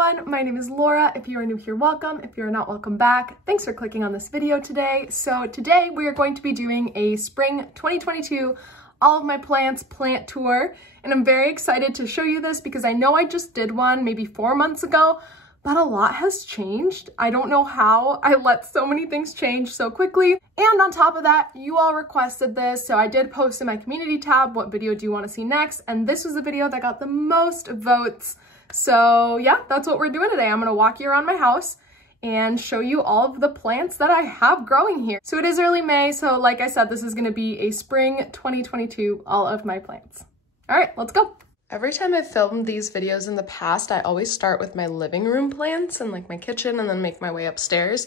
everyone, my name is Laura. If you are new here, welcome. If you're not, welcome back. Thanks for clicking on this video today. So today we are going to be doing a spring 2022 all of my plants plant tour, and I'm very excited to show you this because I know I just did one maybe 4 months ago, but a lot has changed. I don't know how I let so many things change so quickly. And on top of that, you all requested this, so I did post in my community tab, what video do you want to see next? And this was the video that got the most votes. So yeah, that's what we're doing today. I'm gonna walk you around my house and show you all of the plants that I have growing here. So it is early May, so like I said, this is gonna be a spring 2022, all of my plants. All right, let's go. Every time I've filmed these videos in the past, I always start with my living room plants and like my kitchen and then make my way upstairs.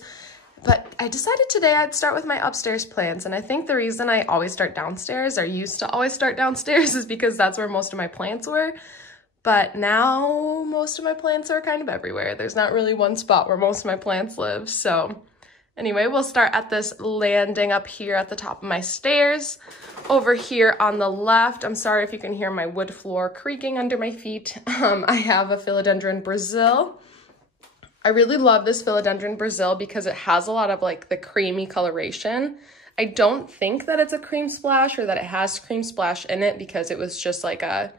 But I decided today I'd start with my upstairs plants. And I think the reason I always start downstairs, or used to always start downstairs, is because that's where most of my plants were. But now most of my plants are kind of everywhere. There's not really one spot where most of my plants live. So anyway, we'll start at this landing up here at the top of my stairs. Over here on the left, I'm sorry if you can hear my wood floor creaking under my feet. I have a Philodendron Brazil. I really love this Philodendron Brazil because it has a lot of like the creamy coloration. I don't think that it's a cream splash or that it has cream splash in it because it was just like a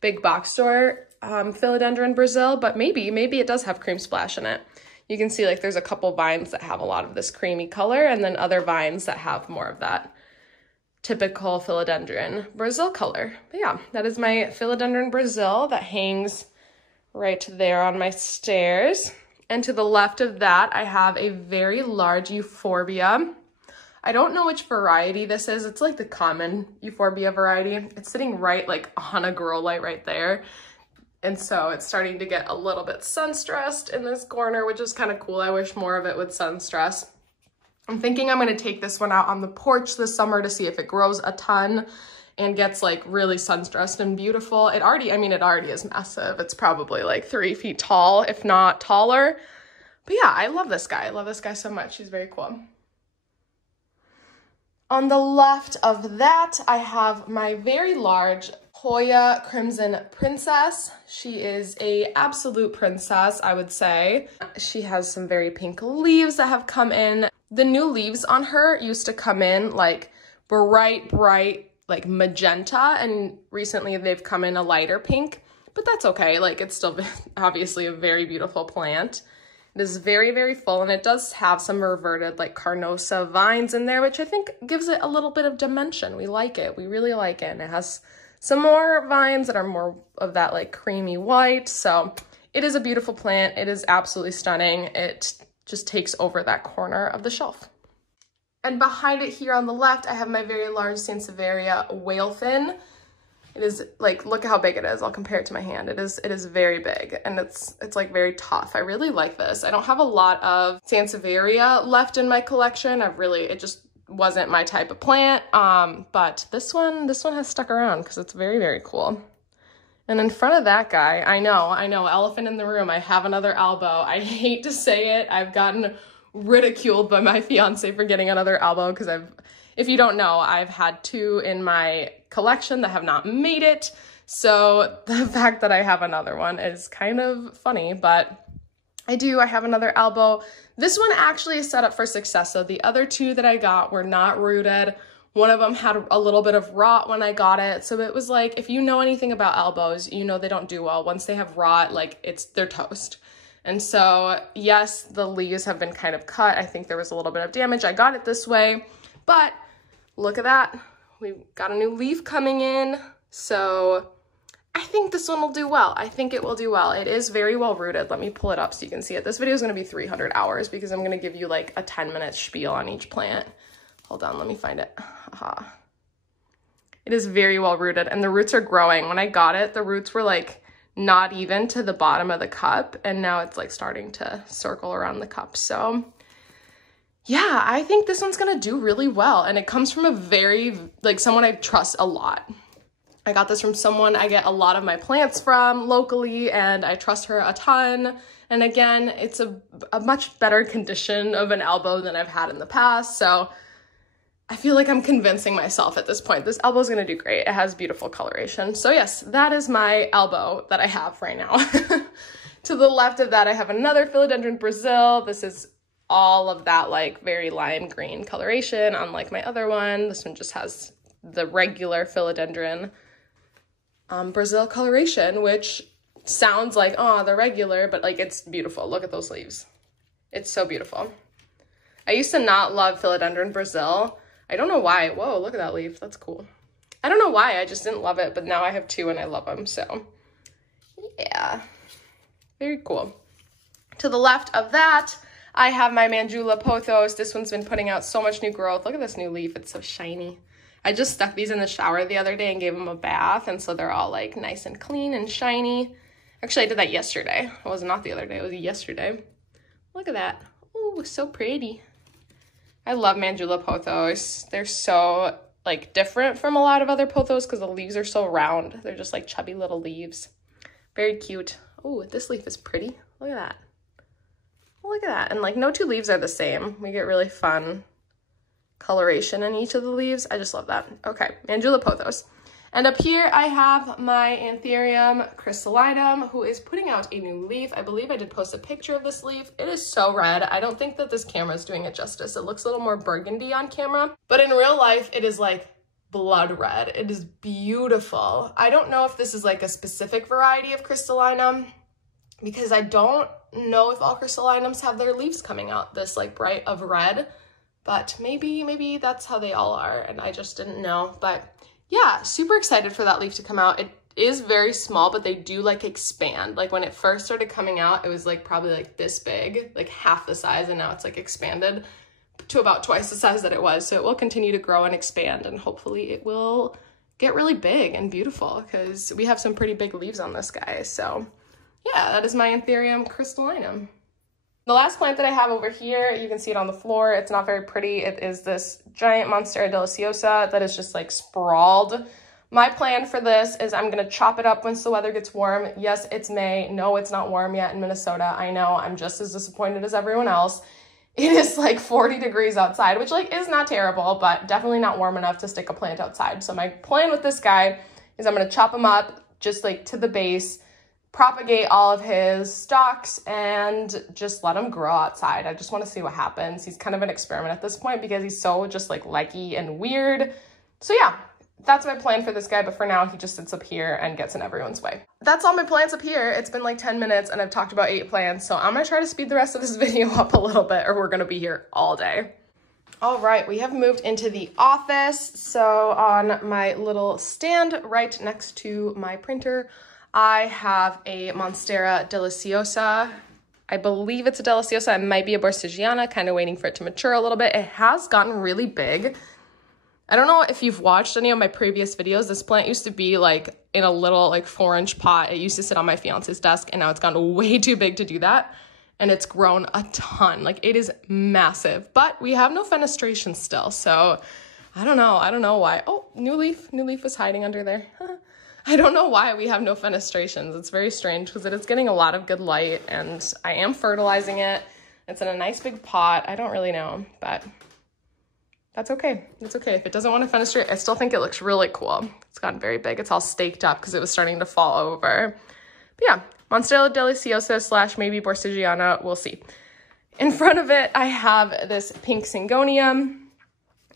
big box store Philodendron Brazil, but maybe it does have cream splash in it. You can see like there's a couple vines that have a lot of this creamy color and then other vines that have more of that typical Philodendron Brazil color. But yeah, that is my Philodendron Brazil that hangs right there on my stairs. And to the left of that, I have a very large euphorbia. I don't know which variety this is. It's like the common euphorbia variety. It's sitting right like on a grow light right there. And so it's starting to get a little bit sun stressed in this corner, which is kind of cool. I wish more of it would sun stress. I'm thinking I'm gonna take this one out on the porch this summer to see if it grows a ton and gets like really sun stressed and beautiful. It already is massive. It's probably like 3 feet tall, if not taller. But yeah, I love this guy. I love this guy so much. He's very cool. On the left of that, I have my very large Hoya Crimson Princess. She is an absolute princess, I would say. She has some very pink leaves that have come in. The new leaves on her used to come in like bright, like magenta, and recently they've come in a lighter pink, but that's okay. Like it's still obviously a very beautiful plant. It is very, very full, and it does have some reverted like carnosa vines in there, which I think gives it a little bit of dimension. We like it. We really like it. And it has some more vines that are more of that like creamy white. So it is a beautiful plant. It is absolutely stunning. It just takes over that corner of the shelf. And behind it here on the left, I have my very large Sansevieria whalefin. It is like, look at how big it is. I'll compare it to my hand. It is very big, and it's like very tough. I really like this. I don't have a lot of Sansevieria left in my collection. it just wasn't my type of plant. But this one has stuck around because it's very, very cool. And in front of that guy, I know, elephant in the room, I have another elbow. I hate to say it. I've gotten ridiculed by my fiance for getting another elbow because if you don't know, I've had 2 in my collection that have not made it. So the fact that I have another one is kind of funny, but I have another elbow. This one actually is set up for success. So the other 2 that I got were not rooted. One of them had a little bit of rot when I got it. So it was like, if you know anything about elbows, you know they don't do well. Once they have rot, like they're toast. And so yes, the leaves have been kind of cut. I think there was a little bit of damage. I got it this way, but look at that. We've got a new leaf coming in. So I think this one will do well. I think it will do well. It is very well rooted. Let me pull it up so you can see it. This video is going to be 300 hours because I'm going to give you like a 10-minute spiel on each plant. Hold on, let me find it. Aha. It is very well rooted and the roots are growing. When I got it, the roots were like not even to the bottom of the cup, and now it's like starting to circle around the cup. So yeah, I think this one's gonna do really well, and it comes from a very, like, someone I trust a lot. I got this from someone I get a lot of my plants from locally, and I trust her a ton. And again, it's a much better condition of an elbow than I've had in the past, so I feel like I'm convincing myself at this point. This elbow is gonna do great. It has beautiful coloration. So yes, that is my elbow that I have right now. To the left of that, I have another Philodendron Brazil. This is all of that like very lime green coloration, unlike my other one. This one just has the regular Philodendron Brazil coloration, which sounds like, oh, the regular, but like it's beautiful. Look at those leaves. It's so beautiful. I used to not love Philodendron Brazil. I don't know why. Whoa, look at that leaf. That's cool. I don't know why. I just didn't love it, but now I have two and I love them. So yeah, very cool. To the left of that, I have my Mandula pothos. This one's been putting out so much new growth. Look at this new leaf. It's so shiny. I just stuck these in the shower the other day and gave them a bath, and so they're all like nice and clean and shiny. Actually, I did that yesterday. It was not the other day. It was yesterday. Look at that. Oh, so pretty. I love Mandula pothos. They're so like different from a lot of other pothos because the leaves are so round. They're just like chubby little leaves. Very cute. Oh, this leaf is pretty. Look at that. Look at that. And like no two leaves are the same. We get really fun coloration in each of the leaves. I just love that. Okay, Mandula pothos. And up here I have my Anthurium crystallinum, who is putting out a new leaf. I believe I did post a picture of this leaf. It is so red. I don't think that this camera is doing it justice. It looks a little more burgundy on camera, but in real life it is like blood red. It is beautiful. I don't know if this is like a specific variety of crystallinum, because I don't know if all crystallinums have their leaves coming out this like bright of red, but maybe that's how they all are and I just didn't know. But yeah, super excited for that leaf to come out. It is very small, but they do like expand. Like when it first started coming out, it was like probably like this big, like half the size, and now it's like expanded to about twice the size that it was. So it will continue to grow and expand, and hopefully it will get really big and beautiful because we have some pretty big leaves on this guy. So yeah, that is my Anthurium crystallinum. The last plant that I have over here, you can see it on the floor. It's not very pretty. It is this giant Monstera deliciosa that is just like sprawled. My plan for this is I'm gonna chop it up once the weather gets warm. Yes, it's May. No, it's not warm yet in Minnesota. I know, I'm just as disappointed as everyone else. It is like 40 degrees outside, which like is not terrible, but definitely not warm enough to stick a plant outside. So my plan with this guy is I'm gonna chop him up just like to the base, propagate all of his stalks, and just let him grow outside. I just want to see what happens. He's kind of an experiment at this point because he's so just like leggy and weird. So yeah, that's my plan for this guy, but for now he just sits up here and gets in everyone's way. That's all my plants up here. It's been like 10 minutes and I've talked about 8 plants, so I'm gonna try to speed the rest of this video up a little bit or we're gonna be here all day. All right, we have moved into the office. So on my little stand right next to my printer, I have a Monstera deliciosa. I believe it's a deliciosa. It might be a Borsigiana, kind of waiting for it to mature a little bit. It has gotten really big. I don't know if you've watched any of my previous videos. This plant used to be like in a little like 4-inch pot. It used to sit on my fiance's desk and now it's gotten way too big to do that. And it's grown a ton. Like it is massive, but we have no fenestration still. So I don't know why. Oh, new leaf was hiding under there. I don't know why we have no fenestrations. It's very strange because it is getting a lot of good light and I am fertilizing it. It's in a nice big pot. I don't really know, but that's okay. It's okay. If it doesn't want to fenestrate, I still think it looks really cool. It's gotten very big. It's all staked up because it was starting to fall over. But yeah, Monstera deliciosa / maybe Borsigiana, we'll see. In front of it, I have this pink Syngonium.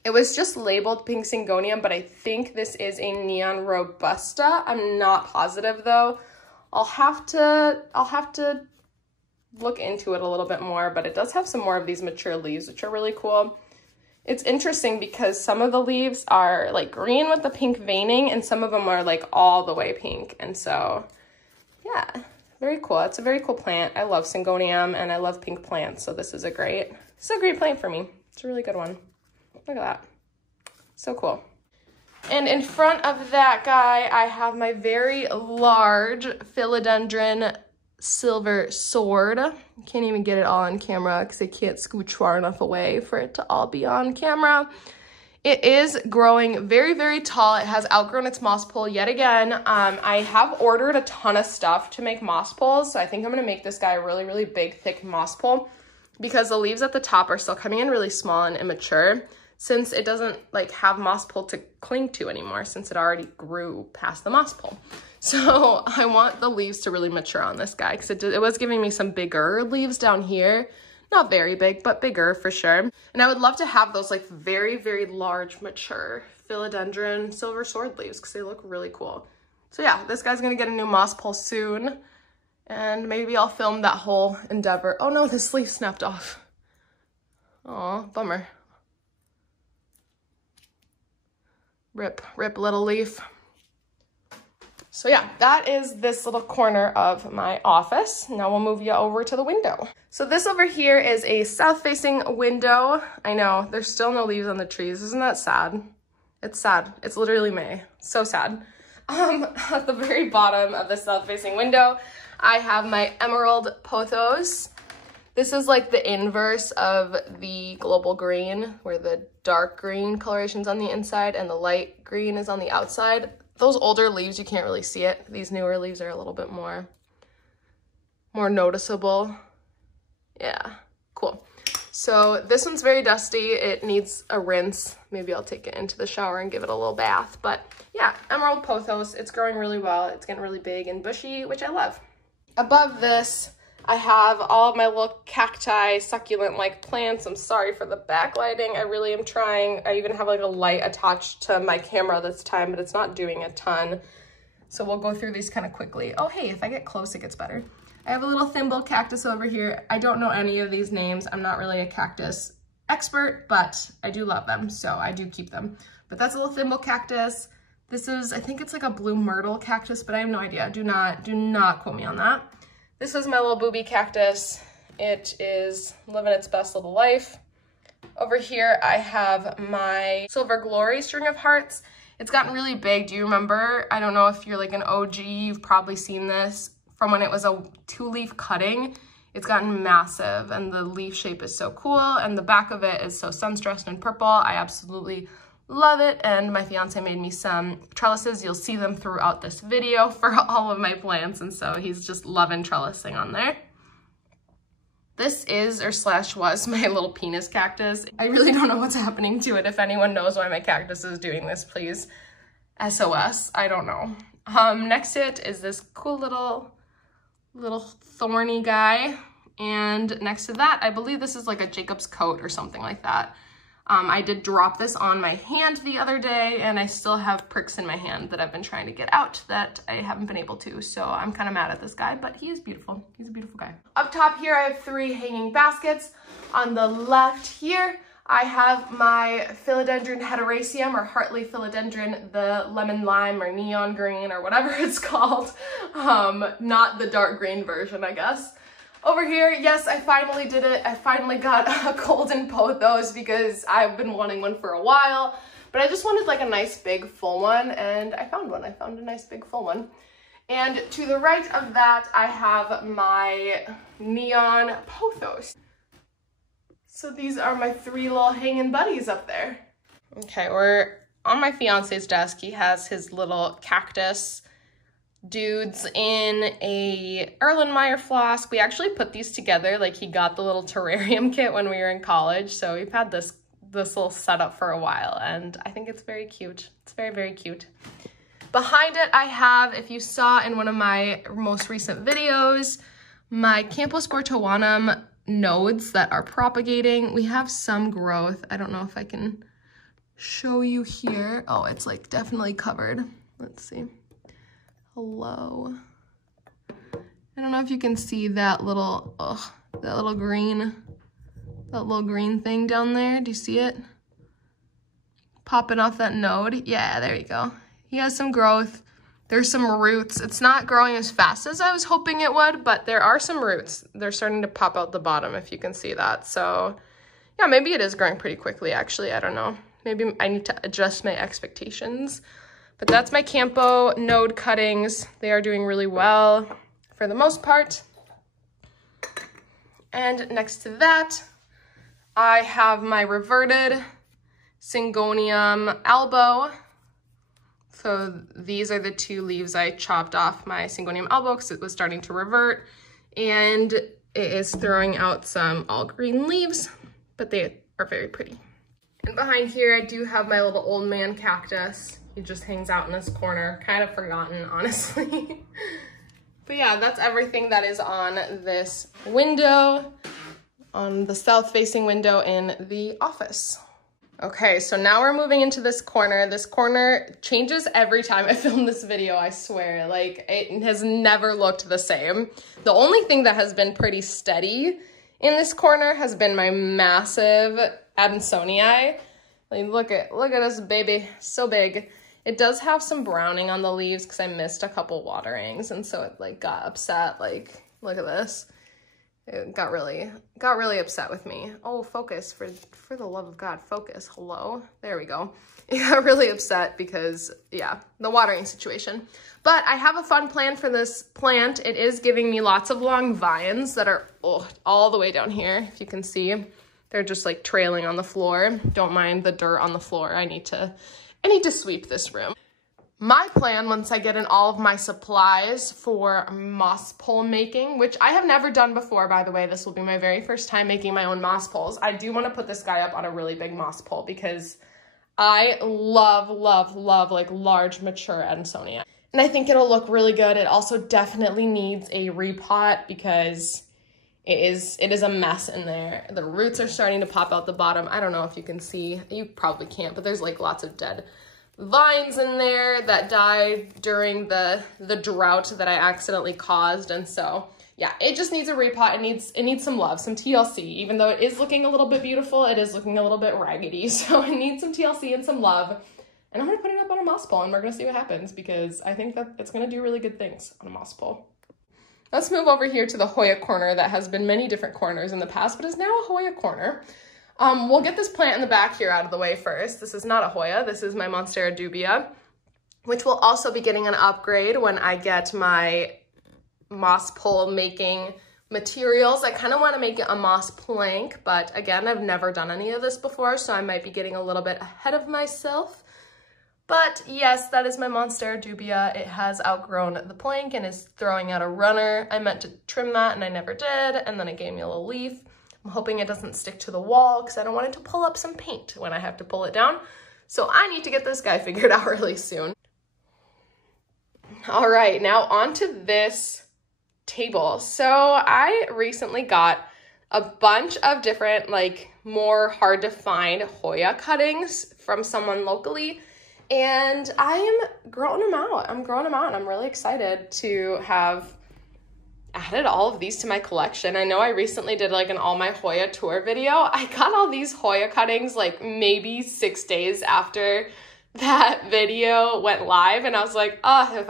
It was just labeled pink Syngonium, but I think this is a neon robusta. I'm not positive though. I'll have to look into it a little bit more, but it does have some more of these mature leaves, which are really cool. It's interesting because some of the leaves are like green with the pink veining and some of them are like all the way pink. And so yeah, very cool. It's a very cool plant. I love Syngonium and I love pink plants. So this is a great plant for me. It's a really good one. Look at that. So cool. And in front of that guy, I have my very large Philodendron silver sword. Can't even get it all on camera because I can't scooch far enough away for it to all be on camera. It is growing very, very tall. It has outgrown its moss pole yet again. I have ordered a ton of stuff to make moss poles, so I think I'm going to make this guy a really, really big, thick moss pole because the leaves at the top are still coming in really small and immature. since it doesn't like have moss pole to cling to anymore since it already grew past the moss pole. So I want the leaves to really mature on this guy because it was giving me some bigger leaves down here. Not very big, but bigger for sure. And I would love to have those like very, very large mature Philodendron silver sword leaves because they look really cool. So yeah, this guy's gonna get a new moss pole soon. And maybe I'll film that whole endeavor. Oh no, this leaf snapped off. Aw, bummer. Rip, rip little leaf. So yeah, that is this little corner of my office. Now we'll move you over to the window. So this over here is a south-facing window. I know, there's still no leaves on the trees. Isn't that sad? It's sad. It's literally May. So sad. At the very bottom of the south-facing window, I have my emerald pothos. This is like the inverse of the global green, where the dark green coloration's on the inside and the light green is on the outside. Those older leaves, you can't really see it. These newer leaves are a little bit more noticeable. Yeah, cool. So this one's very dusty. It needs a rinse. Maybe I'll take it into the shower and give it a little bath. But yeah, emerald pothos, it's growing really well. It's getting really big and bushy, which I love. Above this, I have all of my little cacti, succulent-like plants. I'm sorry for the backlighting. I really am trying. I even have like a light attached to my camera this time, but it's not doing a ton. So we'll go through these kind of quickly. Oh, hey, if I get close, it gets better. I have a little thimble cactus over here. I don't know any of these names. I'm not really a cactus expert, but I do love them, so I do keep them. But that's a little thimble cactus. This is, I think it's like a blue myrtle cactus, but I have no idea. Do not quote me on that. This is my little booby cactus. It is living its best little life. Over here, I have my Silver Glory string of hearts. It's gotten really big. Do you remember? I don't know if you're like an OG, you've probably seen this from when it was a 2-leaf cutting. It's gotten massive and the leaf shape is so cool and the back of it is so sun-stressed and purple. I absolutely love it, and my fiance made me some trellises. You'll see them throughout this video for all of my plants, and so he's just loving trellising on there. This is, or slash was, my little penis cactus. I really don't know what's happening to it. If anyone knows why my cactus is doing this, please SOS. I don't know. Next to it is this cool little thorny guy, and next to that, I believe this is like a Jacob's coat or something like that. I did drop this on my hand the other day, and I still have pricks in my hand that I've been trying to get out that I haven't been able to, so I'm kind of mad at this guy, but he is beautiful. He's a beautiful guy. Up top here, I have 3 hanging baskets. On the left here, I have my Philodendron heteroecium, or Hartley Philodendron, the lemon lime or neon green or whatever it's called. Not the dark green version, I guess. Over here, yes, I finally did it. I finally got a golden pothos because I've been wanting one for a while, but I just wanted like a nice big full one, and I found one. I found a nice big full one. And to the right of that, I have my neon pothos. So these are my 3 little hanging buddies up there. Okay, we're on my fiance's desk. He has his little cactus dudes in a Erlenmeyer flask. We actually put these together, like he got the little terrarium kit when we were in college, so we've had this little setup for a while, and I think it's very cute. It's very, very cute. Behind it, I have, if you saw in one of my most recent videos, my Campus Gortowanum nodes that are propagating. We have some growth. I don't know if I can show you here. Oh, it's like definitely covered. Let's see. Hello. I don't know if you can see that little, that little green thing down there. Do you see it? Popping off that node. Yeah, there you go. He has some growth. There's some roots. It's not growing as fast as I was hoping it would, but there are some roots. They're starting to pop out the bottom, if you can see that. So yeah, maybe it is growing pretty quickly, actually. I don't know. Maybe I need to adjust my expectations. But that's my Campo node cuttings. They are doing really well for the most part. And next to that, I have my reverted Syngonium albo. So these are the 2 leaves I chopped off my Syngonium albo because it was starting to revert. And it is throwing out some all green leaves, but they are very pretty. And behind here, I do have my little old man cactus. He just hangs out in this corner, kind of forgotten, honestly. But yeah, that's everything that is on this window, on the south-facing window in the office. Okay, so now we're moving into this corner. This corner changes every time I film this video, I swear. Like, it has never looked the same. The only thing that has been pretty steady in this corner has been my massive Adansonii. Like, look at this baby, so big. It does have some browning on the leaves because I missed a couple waterings, and so it like got upset. Like, look at this. It got really upset with me. Oh, focus, for the love of God, focus. Hello, there we go. It got really upset because, yeah, the watering situation. But I have a fun plan for this plant. It is giving me lots of long vines that are all the way down here. If you can see, they're just like trailing on the floor. Don't mind the dirt on the floor. I need to sweep this room. My plan, once I get in all of my supplies for moss pole making, which I have never done before, by the way, this will be my very first time making my own moss poles. I do want to put this guy up on a really big moss pole because I love like large mature Adansonii. And I think it'll look really good. It also definitely needs a repot because it is a mess in there. The roots are starting to pop out the bottom. I don't know if you can see, you probably can't, but there's like lots of dead vines in there that died during the drought that I accidentally caused. And so yeah, it just needs a repot. It needs some love, some TLC. Even though it is looking a little bit beautiful, it is looking a little bit raggedy. So it needs some TLC and some love. And I'm gonna put it up on a moss pole and we're gonna see what happens because I think that it's gonna do really good things on a moss pole. Let's move over here to the Hoya corner that has been many different corners in the past, but is now a Hoya corner. We'll get this plant in the back here out of the way first. This is not a Hoya, this is my Monstera dubia, which will also be getting an upgrade when I get my moss pole making materials. I kind of want to make it a moss plank, but again, I've never done any of this before, so I might be getting a little bit ahead of myself. But yes, that is my Monstera dubia. It has outgrown the plank and is throwing out a runner. I meant to trim that and I never did, and then it gave me a little leaf. I'm hoping it doesn't stick to the wall because I don't want it to pull up some paint when I have to pull it down. So I need to get this guy figured out really soon. All right, now onto this table. So I recently got a bunch of different, like, more hard to find Hoya cuttings from someone locally, and I am growing them out. I'm growing them out and I'm really excited to have added all of these to my collection. I know I recently did like an all my Hoya tour video. I got all these Hoya cuttings like maybe 6 days after that video went live, and I was like, oh, if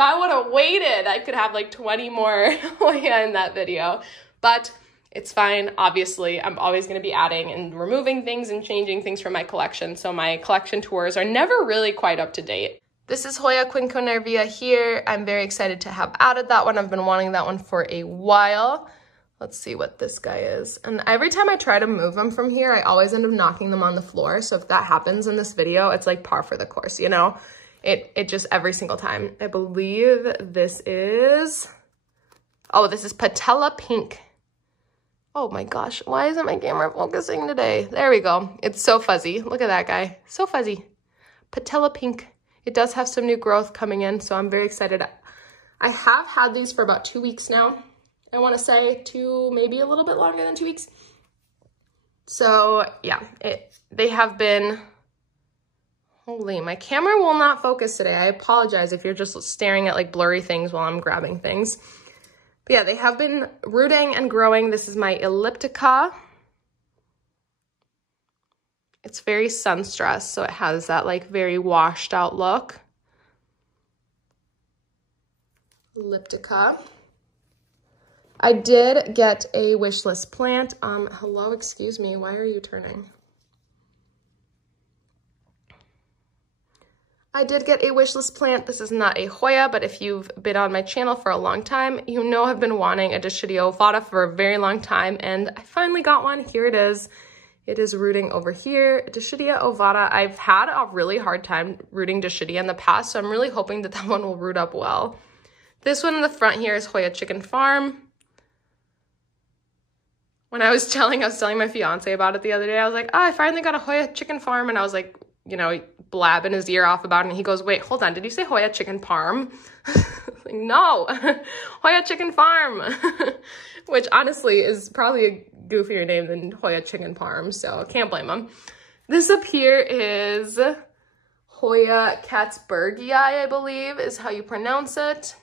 I would have waited, I could have like 20 more Hoya in that video. But it's fine. Obviously, I'm always going to be adding and removing things and changing things from my collection, so my collection tours are never really quite up to date. This is Hoya quinquenervia here. I'm very excited to have added that one. I've been wanting that one for a while. Let's see what this guy is. And every time I try to move them from here, I always end up knocking them on the floor. So if that happens in this video, it's like par for the course, you know? It just every single time. I believe this is, oh, this is Patella Pink. Oh my gosh, why isn't my camera focusing today? There we go. It's so fuzzy. Look at that guy. So fuzzy. Patella Pink. It does have some new growth coming in, so I'm very excited. I have had these for about 2 weeks now. I want to say maybe a little bit longer than 2 weeks. So yeah, they have been, holy, my camera will not focus today. I apologize if you're just staring at like blurry things while I'm grabbing things. But yeah, they have been rooting and growing. This is my elliptica. It's very sun stressed, so it has that like very washed out look. Elliptica. I did get a wish list plant. Hello, excuse me, why are you turning? I did get a wish list plant. This is not a Hoya, but if you've been on my channel for a long time, you know I've been wanting a Dischidia ovata for a very long time, and I finally got one. Here it is. It is rooting over here. Dischidia ovata. I've had a really hard time rooting Dischidia in the past, so I'm really hoping that that one will root up well. This one in the front here is Hoya Chicken Farm. When I was telling my fiance about it the other day. I was like, oh, I finally got a Hoya chicken farm. And I was like, you know, blabbing his ear off about it. And he goes, wait, hold on. Did you say Hoya chicken farm? Like, no, Hoya chicken farm, which honestly is probably a goofier name than Hoya chicken farm. So can't blame him. This up here is Hoya Catsburgii, I believe is how you pronounce it.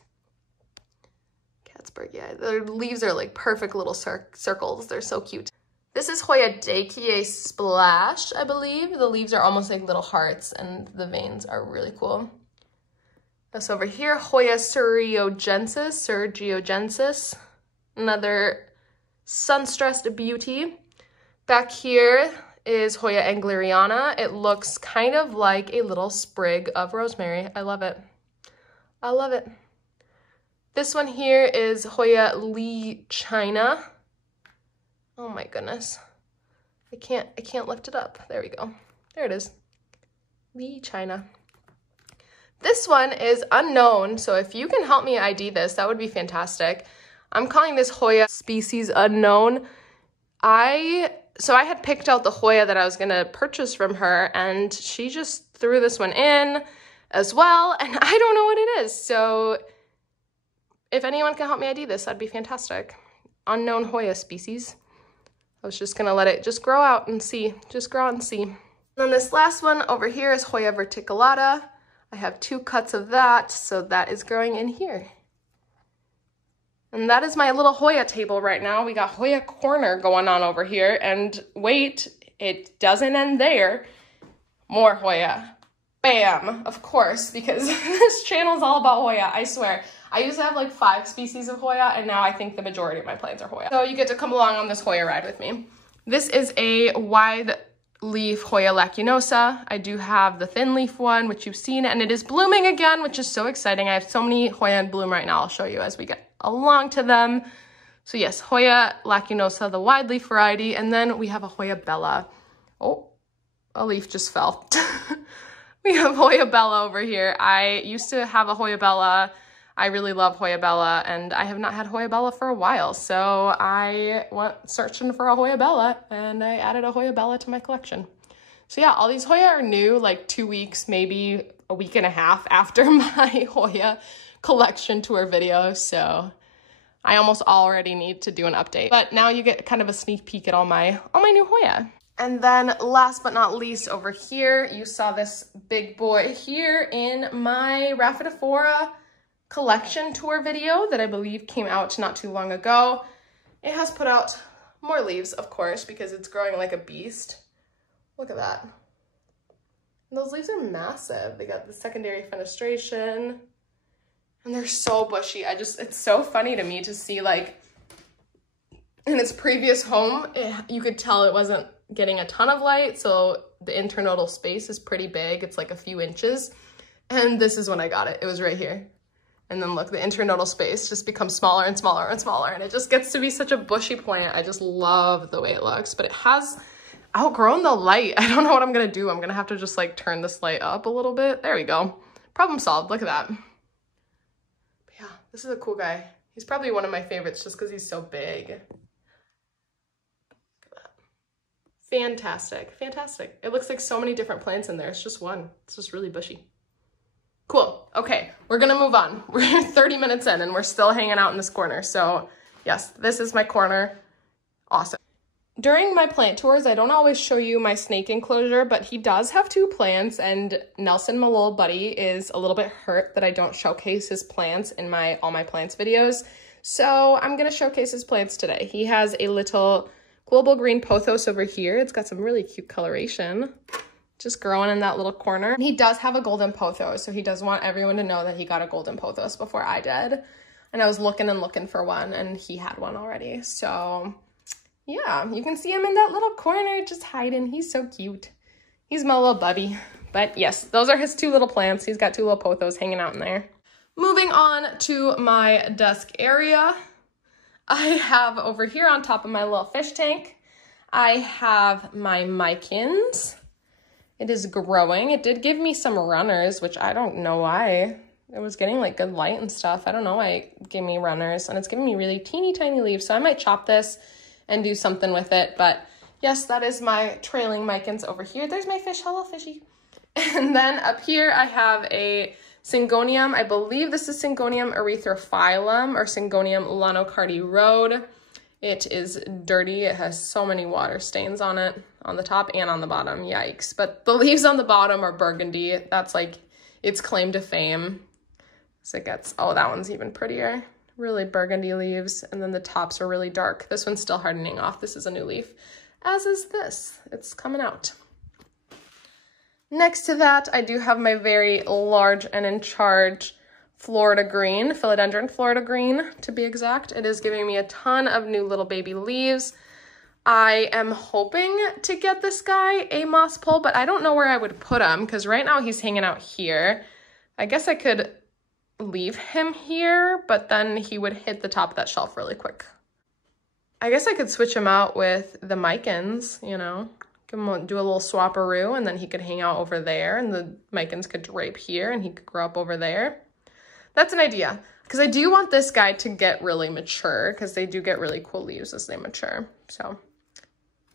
Catsburgii. The leaves are like perfect little circles. They're so cute. This is Hoya Daikie Splash, I believe. The leaves are almost like little hearts and the veins are really cool. This over here, Hoya Sergiogensis, another sun-stressed beauty. Back here is Hoya Angleriana. It looks kind of like a little sprig of rosemary. I love it. I love it. This one here is Hoya Lee China. Oh my goodness. I can't lift it up. There we go. There it is. Lee China. This one is unknown, so if you can help me ID this, that would be fantastic. I'm calling this Hoya species unknown. So I had picked out the Hoya that I was gonna purchase from her, and she just threw this one in as well, and I don't know what it is. So if anyone can help me ID this, that'd be fantastic. Unknown Hoya species. I was just gonna let it just grow out and see, just grow out and see. And then this last one over here is Hoya verticulata. I have 2 cuts of that, so that is growing in here. And that is my little Hoya table right now. We got Hoya corner going on over here, and wait, it doesn't end there. More Hoya. Bam, of course, because this channel is all about Hoya, I swear. I used to have like 5 species of Hoya, and now I think the majority of my plants are Hoya. So you get to come along on this Hoya ride with me. This is a wide leaf Hoya lacunosa. I do have the thin leaf one, which you've seen, and it is blooming again, which is so exciting. I have so many Hoya in bloom right now. I'll show you as we get along to them. So yes, Hoya lacunosa, the wide leaf variety, and then we have a Hoya bella. Oh, a leaf just fell. We have Hoya bella over here. I used to have a Hoya bella. I really love Hoya bella, and I have not had Hoya bella for a while, so I went searching for a Hoya bella, and I added a Hoya bella to my collection. So yeah, all these Hoya are new, like 2 weeks, maybe a week and a half after my Hoya collection tour video, so I almost already need to do an update. But now you get kind of a sneak peek at all my new Hoya. And then last but not least over here, you saw this big boy here in my Rhaphidophora collection tour video that I believe came out not too long ago. It has put out more leaves, of course, because it's growing like a beast. Look at that. And those leaves are massive. They got the secondary fenestration, and they're so bushy. It's so funny to me to see, like, in its previous home, you could tell it wasn't getting a ton of light, so the internodal space is pretty big. It's like a few inches, and this is when I got it. It was right here. And then look, the internodal space just becomes smaller and smaller and smaller, and it just gets to be such a bushy plant. I just love the way it looks, but it has outgrown the light. I don't know what I'm gonna do. I'm gonna have to just like turn this light up a little bit. There we go. Problem solved. Look at that. But yeah, this is a cool guy. He's probably one of my favorites just because he's so big. Look at that. Fantastic, fantastic. It looks like so many different plants in there. It's just one. It's just really bushy. Cool. Okay, we're gonna move on. We're 30 minutes in and we're still hanging out in this corner. So yes, this is my corner. Awesome. During my plant tours, I don't always show you my snake enclosure, but he does have 2 plants, and Nelson, my little buddy, is a little bit hurt that I don't showcase his plants in all my plants videos. So I'm gonna showcase his plants today. He has a little global green pothos over here. It's got some really cute coloration, just growing in that little corner. And he does have a golden pothos, so he does want everyone to know that he got a golden pothos before I did. And I was looking and looking for one, and he had one already. So yeah, you can see him in that little corner just hiding. He's so cute. He's my little buddy. But yes, those are his 2 little plants. He's got 2 little pothos hanging out in there. Moving on to my desk area, I have over here on top of my little fish tank, I have my Mycans. It is growing. It did give me some runners, which I don't know why. It was getting like good light and stuff. I don't know why it gave me runners, and it's giving me really teeny tiny leaves. So I might chop this and do something with it. But yes, that is my trailing micans over here. There's my fish. Hello, fishy. And then up here I have a Syngonium. I believe this is Syngonium erythrophyllum or Syngonium lanocardi rode. It is dirty. It has so many water stains on it, on the top and on the bottom. Yikes. But the leaves on the bottom are burgundy. That's like its claim to fame. So it gets, oh, that one's even prettier. Really burgundy leaves. And then the tops are really dark. This one's still hardening off. This is a new leaf, as is this. It's coming out. Next to that, I do have my very large and in charge Florida green, Philodendron Florida green to be exact. It is giving me a ton of new little baby leaves. I am hoping to get this guy a moss pole, but I don't know where I would put him because right now he's hanging out here. I guess I could leave him here, but then he would hit the top of that shelf really quick. I guess I could switch him out with the micans, you know, do a little swapperoo, and then he could hang out over there and the micans could drape here and he could grow up over there. That's an idea, because I do want this guy to get really mature, because they do get really cool leaves as they mature. So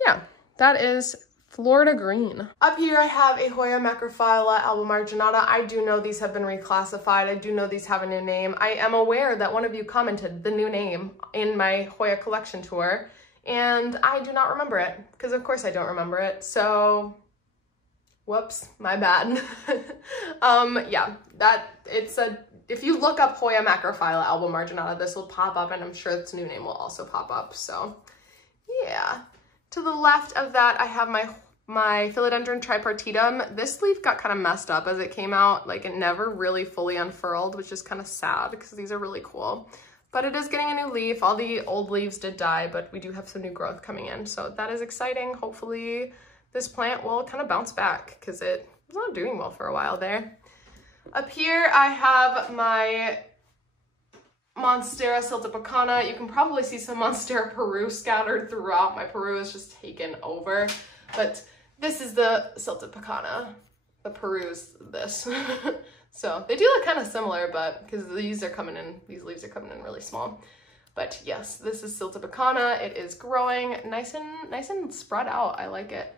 yeah, that is Florida green. Up here I have a Hoya macrophylla albomarginata. I do know these have been reclassified. I do know these have a new name. I am aware that one of you commented the new name in my Hoya collection tour, and I do not remember it, because of course I don't remember it. So whoops, my bad. Yeah, if you look up Hoya macrophylla albomarginata, this will pop up, and I'm sure its new name will also pop up. So yeah. To the left of that, I have my Philodendron tripartitum. This leaf got kind of messed up as it came out. Like, it never really fully unfurled, which is kind of sad because these are really cool. But it is getting a new leaf. All the old leaves did die, but we do have some new growth coming in. So that is exciting. Hopefully this plant will kind of bounce back because it was not doing well for a while there. Up here, I have my Monstera siltepecana. You can probably see some Monstera Peru scattered throughout. My Peru is just taken over, but this is the siltepecana. The Peru's this. So they do look kind of similar, but because these leaves are coming in really small. But yes, this is siltepecana. It is growing nice and spread out. I like it.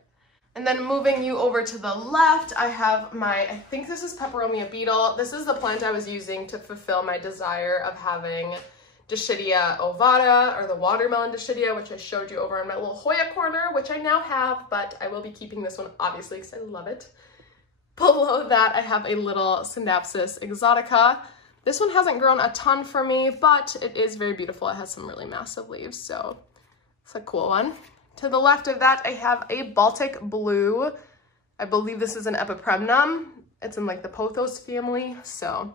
And then moving you over to the left, I have I think this is Pepperoni beetle. This is the plant I was using to fulfill my desire of having Dischidia ovata, or the watermelon Dischidia, which I showed you over in my little Hoya corner, which I now have, but I will be keeping this one obviously because I love it. Below that, I have a little Synapsis exotica. This one hasn't grown a ton for me, but it is very beautiful. It has some really massive leaves, so it's a cool one. To the left of that, I have a Baltic blue. I believe this is an epipremnum. It's in like the pothos family. So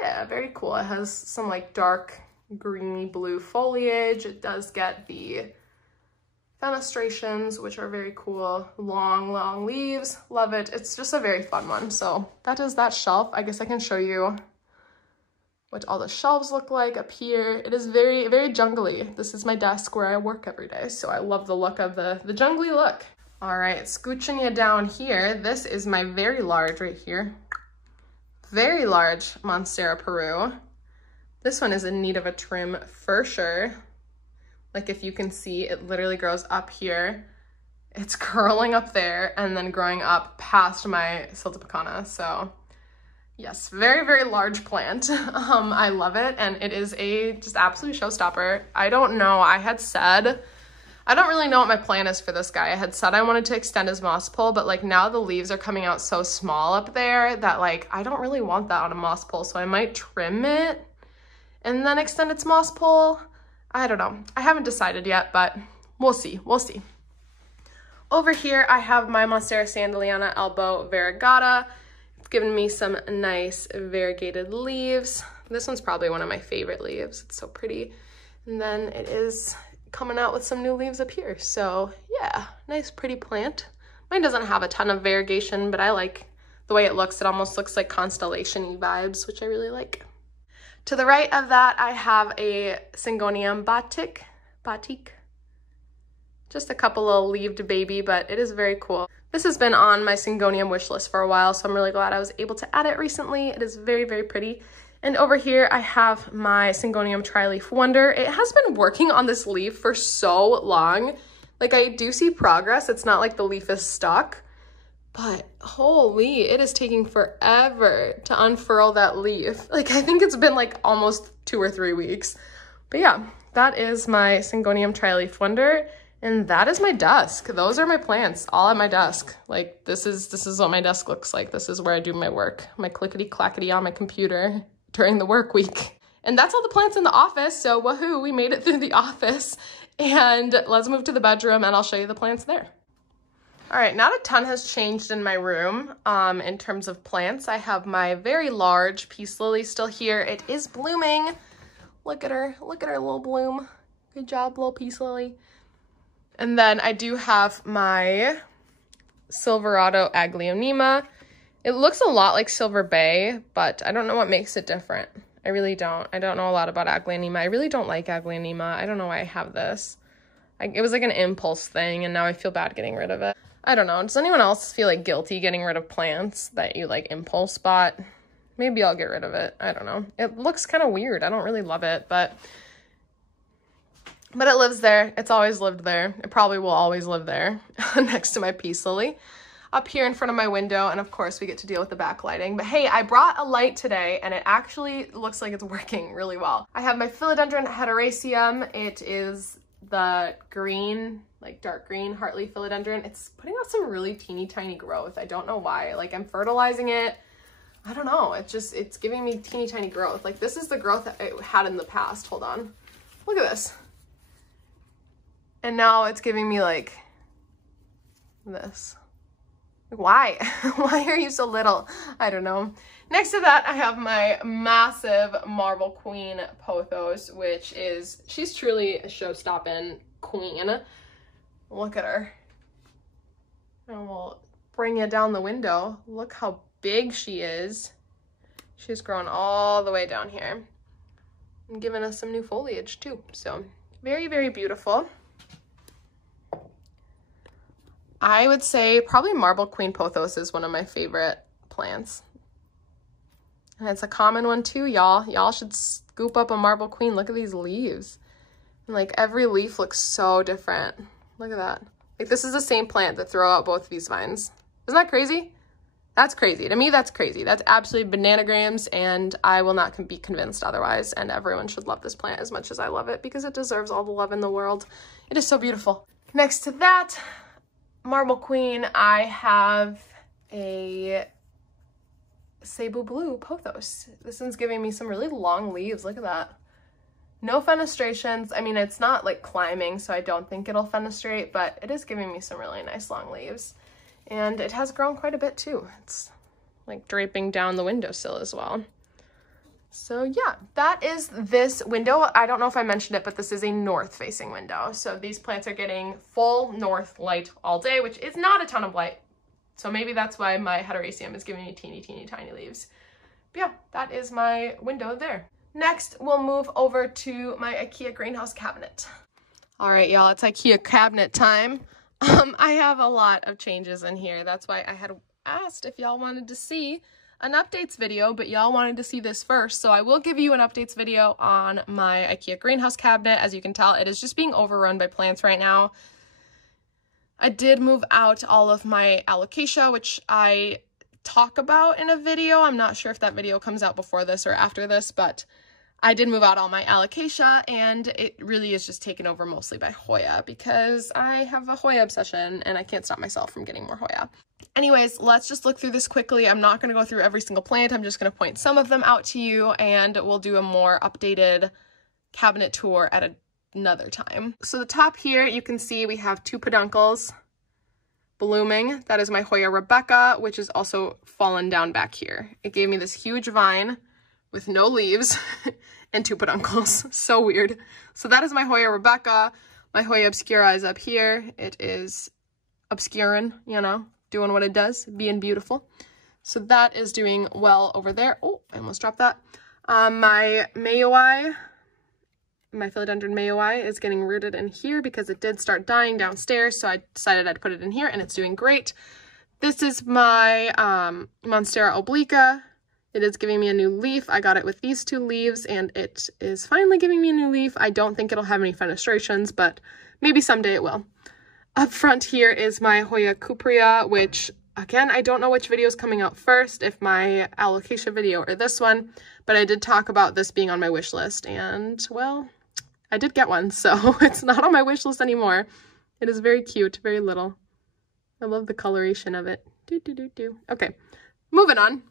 yeah, very cool. It has some like dark greeny blue foliage. It does get the fenestrations, which are very cool. Long leaves. Love it. It's just a very fun one. So that is that shelf. I guess I can show you what all the shelves look like up here. It is very, very jungly. This is my desk where I work every day, so I love the look of the jungly look. All right, scooching you down here, this is my very large right here. Very large Monstera Peru. This one is in need of a trim for sure. Like, if you can see, it literally grows up here. It's curling up there and then growing up past my siltepecana, so yes, very, very large plant. I love it, and it is a just absolute showstopper. I don't know, I don't really know what my plan is for this guy. I had said I wanted to extend his moss pole, but like now the leaves are coming out so small up there that like I don't really want that on a moss pole, so I might trim it and then extend its moss pole. I don't know. I haven't decided yet, but we'll see. We'll see. Over here, I have my Monstera sandaliana elbow variegata. Given me some nice variegated leaves. This one's probably one of my favorite leaves. It's so pretty. And then it is coming out with some new leaves up here. So yeah, nice pretty plant. Mine doesn't have a ton of variegation, but I like the way it looks. It almost looks like constellation-y vibes, which I really like. To the right of that, I have a Syngonium batik. Just a couple little leaved baby, but it is very cool. This has been on my Syngonium wish list for a while, so I'm really glad I was able to add it recently. It is very, very pretty. And over here I have my Syngonium tri-leaf wonder. It has been working on this leaf for so long. Like, I do see progress. It's not like the leaf is stuck, but holy, it is taking forever to unfurl that leaf. Like, I think it's been like almost 2 or 3 weeks. But yeah, that is my Syngonium tri-leaf wonder. And that is my desk. Those are my plants all at my desk. Like, this is what my desk looks like. This is where I do my work, my clickety clackety on my computer during the work week. And that's all the plants in the office. So woohoo, we made it through the office. And let's move to the bedroom and I'll show you the plants there. All right, not a ton has changed in my room in terms of plants. I have my very large peace lily still here. It is blooming. Look at her little bloom. Good job, little peace lily. And then I do have my Silverado Aglaonema. It looks a lot like Silver Bay, but I don't know what makes it different. I really don't. I don't know a lot about Aglaonema. I really don't like Aglaonema. I don't know why I have this. It was like an impulse thing, and now I feel bad getting rid of it. I don't know. Does anyone else feel like guilty getting rid of plants that you like impulse bought? Maybe I'll get rid of it. I don't know. It looks kind of weird. I don't really love it, but it lives there. It's always lived there. It probably will always live there next to my peace lily. Up here in front of my window, and of course we get to deal with the backlighting. But hey, I brought a light today and it actually looks like it's working really well. I have my Philodendron heteroecium. It is the green, like dark green heartleaf philodendron. It's putting out some really teeny tiny growth. I don't know why. Like, I'm fertilizing it. I don't know. It's giving me teeny tiny growth. Like, this is the growth that it had in the past. Hold on. Look at this. And now it's giving me like this. Why? Why are you so little? I don't know. Next to that, I have my massive Marble Queen pothos, which is, she's truly a show-stopping queen. Look at her. And we'll bring you down the window. Look how big she is. She's grown all the way down here and given us some new foliage too. So very, very beautiful. I would say probably Marble Queen pothos is one of my favorite plants. And it's a common one too, y'all. Y'all should scoop up a Marble Queen. Look at these leaves. And like, every leaf looks so different. Look at that. Like, this is the same plant that throw out both these vines. Isn't that crazy? That's crazy. To me, that's crazy. That's absolutely bananagrams, and I will not be convinced otherwise. And everyone should love this plant as much as I love it because it deserves all the love in the world. It is so beautiful. Next to that Marble Queen, I have a Cebu Blue pothos. This one's giving me some really long leaves. Look at that. No fenestrations. I mean, it's not like climbing, so I don't think it'll fenestrate, but it is giving me some really nice long leaves. And it has grown quite a bit too. It's like draping down the windowsill as well. So yeah, that is this window. I don't know if I mentioned it, but this is a north-facing window. So these plants are getting full north light all day, which is not a ton of light. So maybe that's why my heteroecium is giving me teeny, teeny, tiny leaves. But yeah, that is my window there. Next, we'll move over to my IKEA greenhouse cabinet. All right, y'all, it's IKEA cabinet time. I have a lot of changes in here. That's why I had asked if y'all wanted to see an updates video, but y'all wanted to see this first. So I will give you an updates video on my IKEA greenhouse cabinet. As you can tell, it is just being overrun by plants right now. I did move out all of my alocasia, which I talk about in a video. I'm not sure if that video comes out before this or after this, but I did move out all my alocasia, and it really is just taken over mostly by Hoya because I have a Hoya obsession and I can't stop myself from getting more Hoya. Anyways, let's just look through this quickly. I'm not going to go through every single plant. I'm just going to point some of them out to you, and we'll do a more updated cabinet tour at another time. So the top here, you can see we have 2 peduncles blooming. That is my Hoya Rebecca, which is also fallen down back here. It gave me this huge vine with no leaves and 2 peduncles. So weird. So that is my Hoya Rebecca. My Hoya Obscura is up here. It is obscuring, you know, doing what it does, being beautiful. So that is doing well over there. Oh, I almost dropped that. My Mayoi, my Philodendron Mayoi is getting rooted in here because it did start dying downstairs, so I decided I'd put it in here, and it's doing great. This is my Monstera obliqua. It is giving me a new leaf. I got it with these 2 leaves, and it is finally giving me a new leaf. I don't think it'll have any fenestrations, but maybe someday it will. Up front here is my Hoya cuprea, which, again, I don't know which video is coming out first, if my alocasia video or this one, but I did talk about this being on my wish list, and, well, I did get one, so it's not on my wish list anymore. It is very cute, very little. I love the coloration of it. Okay, moving on.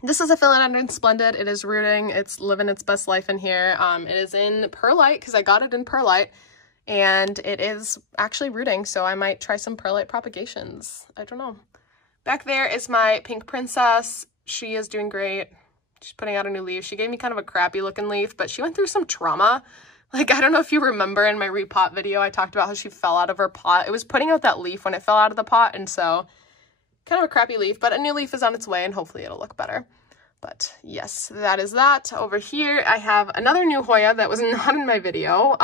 This is a Philodendron Splendid. It is rooting. It's living its best life in here. It is in perlite because I got it in perlite, and it is actually rooting, so I might try some perlite propagations. I don't know. Back there is my pink princess. She is doing great. She's putting out a new leaf. She gave me kind of a crappy looking leaf, but she went through some trauma. Like, I don't know if you remember in my repot video, I talked about how she fell out of her pot. It was putting out that leaf when it fell out of the pot, and so kind of a crappy leaf, but a new leaf is on its way, and hopefully it'll look better. But yes, that is that. Over here, I have another new Hoya that was not in my video.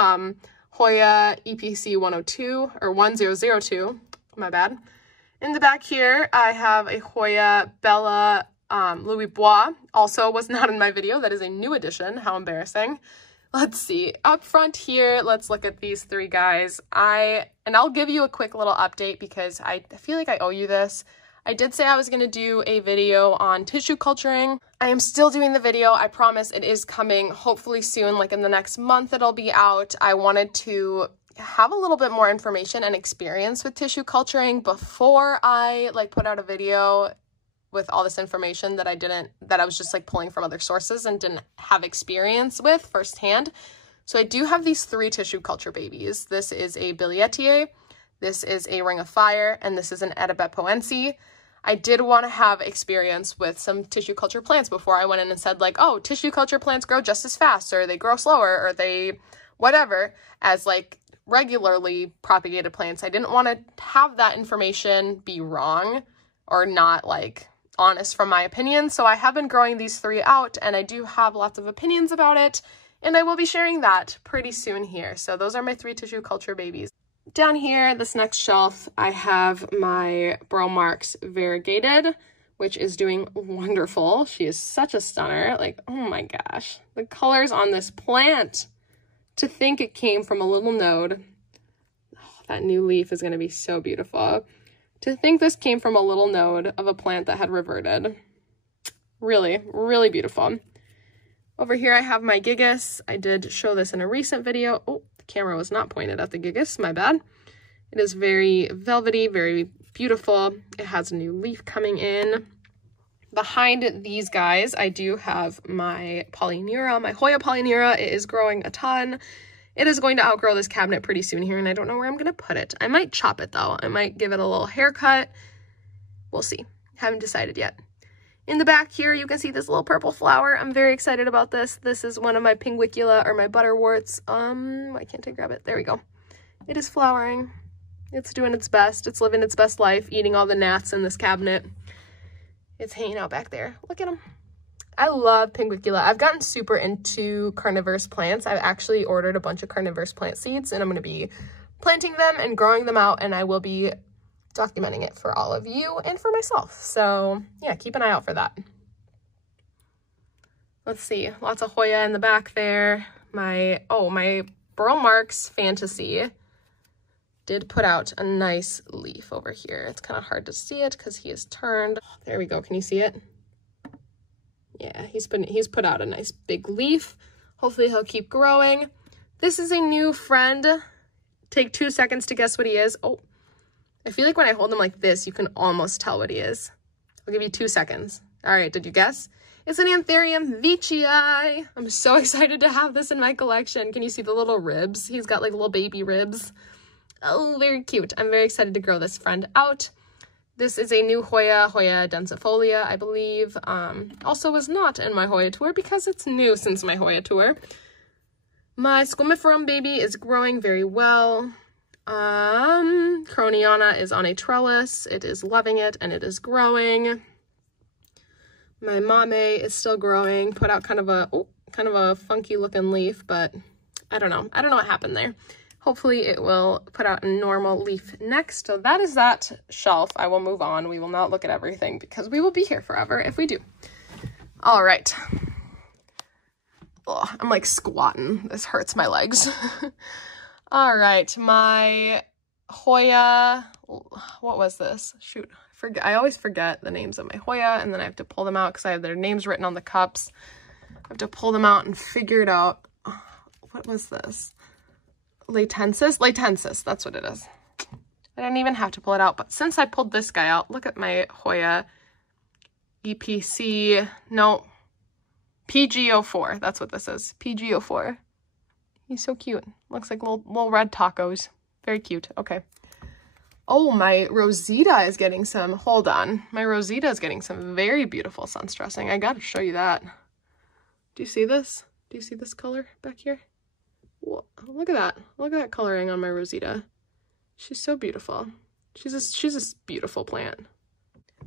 Hoya EPC 102, or 1002, my bad. In the back here, I have a Hoya Bella Louis Bois, also was not in my video. That is a new addition. How embarrassing. Let's see. Up front here, let's look at these 3 guys. I'll give you a quick little update because I feel like I owe you this. I did say I was going to do a video on tissue culturing. I am still doing the video. I promise it is coming hopefully soon, like in the next month it'll be out. I wanted to have a little bit more information and experience with tissue culturing before I put out a video with all this information that I was just like pulling from other sources and didn't have experience with firsthand. So I do have these 3 tissue culture babies. This is a Billietier, this is a Ring of Fire, and this is an Adabepoense. I did want to have experience with some tissue culture plants before I went in and said like, oh, tissue culture plants grow just as fast, or they grow slower, or they whatever, as like regularly propagated plants. I didn't want to have that information be wrong or not like honest from my opinion. So I have been growing these 3 out, and I do have lots of opinions about it, and I will be sharing that pretty soon here. So those are my 3 tissue culture babies. Down here, this next shelf, I have my Burl-Marx variegated, which is doing wonderful. She is such a stunner. Like, oh my gosh, the colors on this plant. To think it came from a little node. Oh, that new leaf is going to be so beautiful. To think this came from a little node of a plant that had reverted. Really, really beautiful. Over here, I have my gigas. I did show this in a recent video. Oh, the camera was not pointed at the gigas, my bad. It is very velvety, very beautiful. It has a new leaf coming in. Behind these guys, I do have my Polyneura, my Hoya Polyneura. It is growing a ton. It is going to outgrow this cabinet pretty soon here, and I don't know where I'm going to put it. I might chop it, though. I might give it a little haircut. We'll see. Haven't decided yet. In the back here, you can see this little purple flower. I'm very excited about this. This is one of my Pinguicula, or my butterworts. Why can't I grab it? There we go. It is flowering. It's doing its best. It's living its best life, eating all the gnats in this cabinet. It's hanging out back there. Look at them. I love Pinguicula. I've gotten super into carnivorous plants. I've actually ordered a bunch of carnivorous plant seeds, and I'm going to be planting them and growing them out, and I will be documenting it for all of you and for myself. So yeah, keep an eye out for that. Let's see. Lots of Hoya in the back there. My Burl-Marx Fantasy did put out a nice leaf over here. It's kind of hard to see it because he is turned. There we go. Can you see it? Yeah, he's put out a nice big leaf. Hopefully he'll keep growing. This is a new friend. Take 2 seconds to guess what he is. Oh, I feel like when I hold him like this, you can almost tell what he is. I'll give you 2 seconds. All right, did you guess? It's an Anthurium veitchii. I'm so excited to have this in my collection. Can you see the little ribs? He's got like little baby ribs. Oh, very cute. I'm very excited to grow this friend out. This is a new Hoya densifolia, I believe. Also was not in my Hoya tour because it's new since my Hoya tour. My Squamiferum baby is growing very well. Croniana is on a trellis. It is loving it and it is growing. My Mame is still growing. Put out kind of a funky looking leaf, but I don't know. I don't know what happened there. Hopefully it will put out a normal leaf next. So that is that shelf. I will move on. We will not look at everything because we will be here forever if we do. All right. Oh, I'm like squatting. This hurts my legs. All right, my Hoya, what was this? Shoot, I always forget the names of my Hoya, and then I have to pull them out because I have their names written on the cups. I have to pull them out and figure it out. What was this? Latensis? Latensis, that's what it is. I didn't even have to pull it out, but since I pulled this guy out, look at my Hoya EPC, no, PG04, that's what this is, PG04. He's so cute. Looks like little red tacos. Very cute. Okay. Oh, my Rosita is getting some, hold on. My Rosita is getting some very beautiful sun stressing. I gotta show you that. Do you see this? Do you see this color back here? Whoa, look at that. Look at that coloring on my Rosita. She's so beautiful. She's a beautiful plant.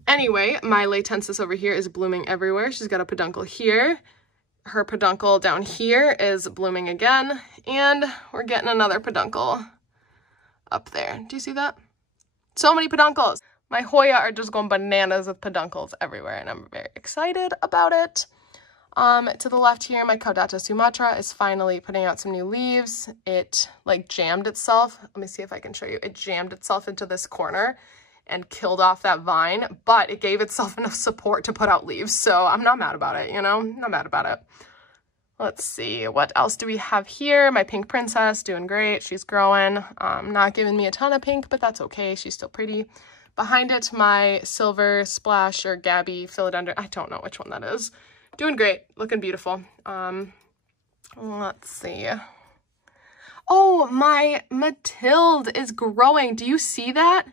Anyway, my Latensis over here is blooming everywhere. She's got a peduncle here. Her peduncle down here is blooming again. And we're getting another peduncle up there. Do you see that? So many peduncles. My Hoya are just going bananas with peduncles everywhere, and I'm very excited about it. To the left here, my Calathea Sumatra is finally putting out some new leaves. It like jammed itself. Let me see if I can show you. It jammed itself into this corner and killed off that vine, but it gave itself enough support to put out leaves. So I'm not mad about it, you know, not mad about it. Let's see, what else do we have here? My pink princess doing great. She's growing. Not giving me a ton of pink, but that's okay. She's still pretty. Behind it, my silver splash or Gabby Philodendron. I don't know which one that is. Doing great, looking beautiful. Let's see. Oh, my Mathilde is growing. Do you see that?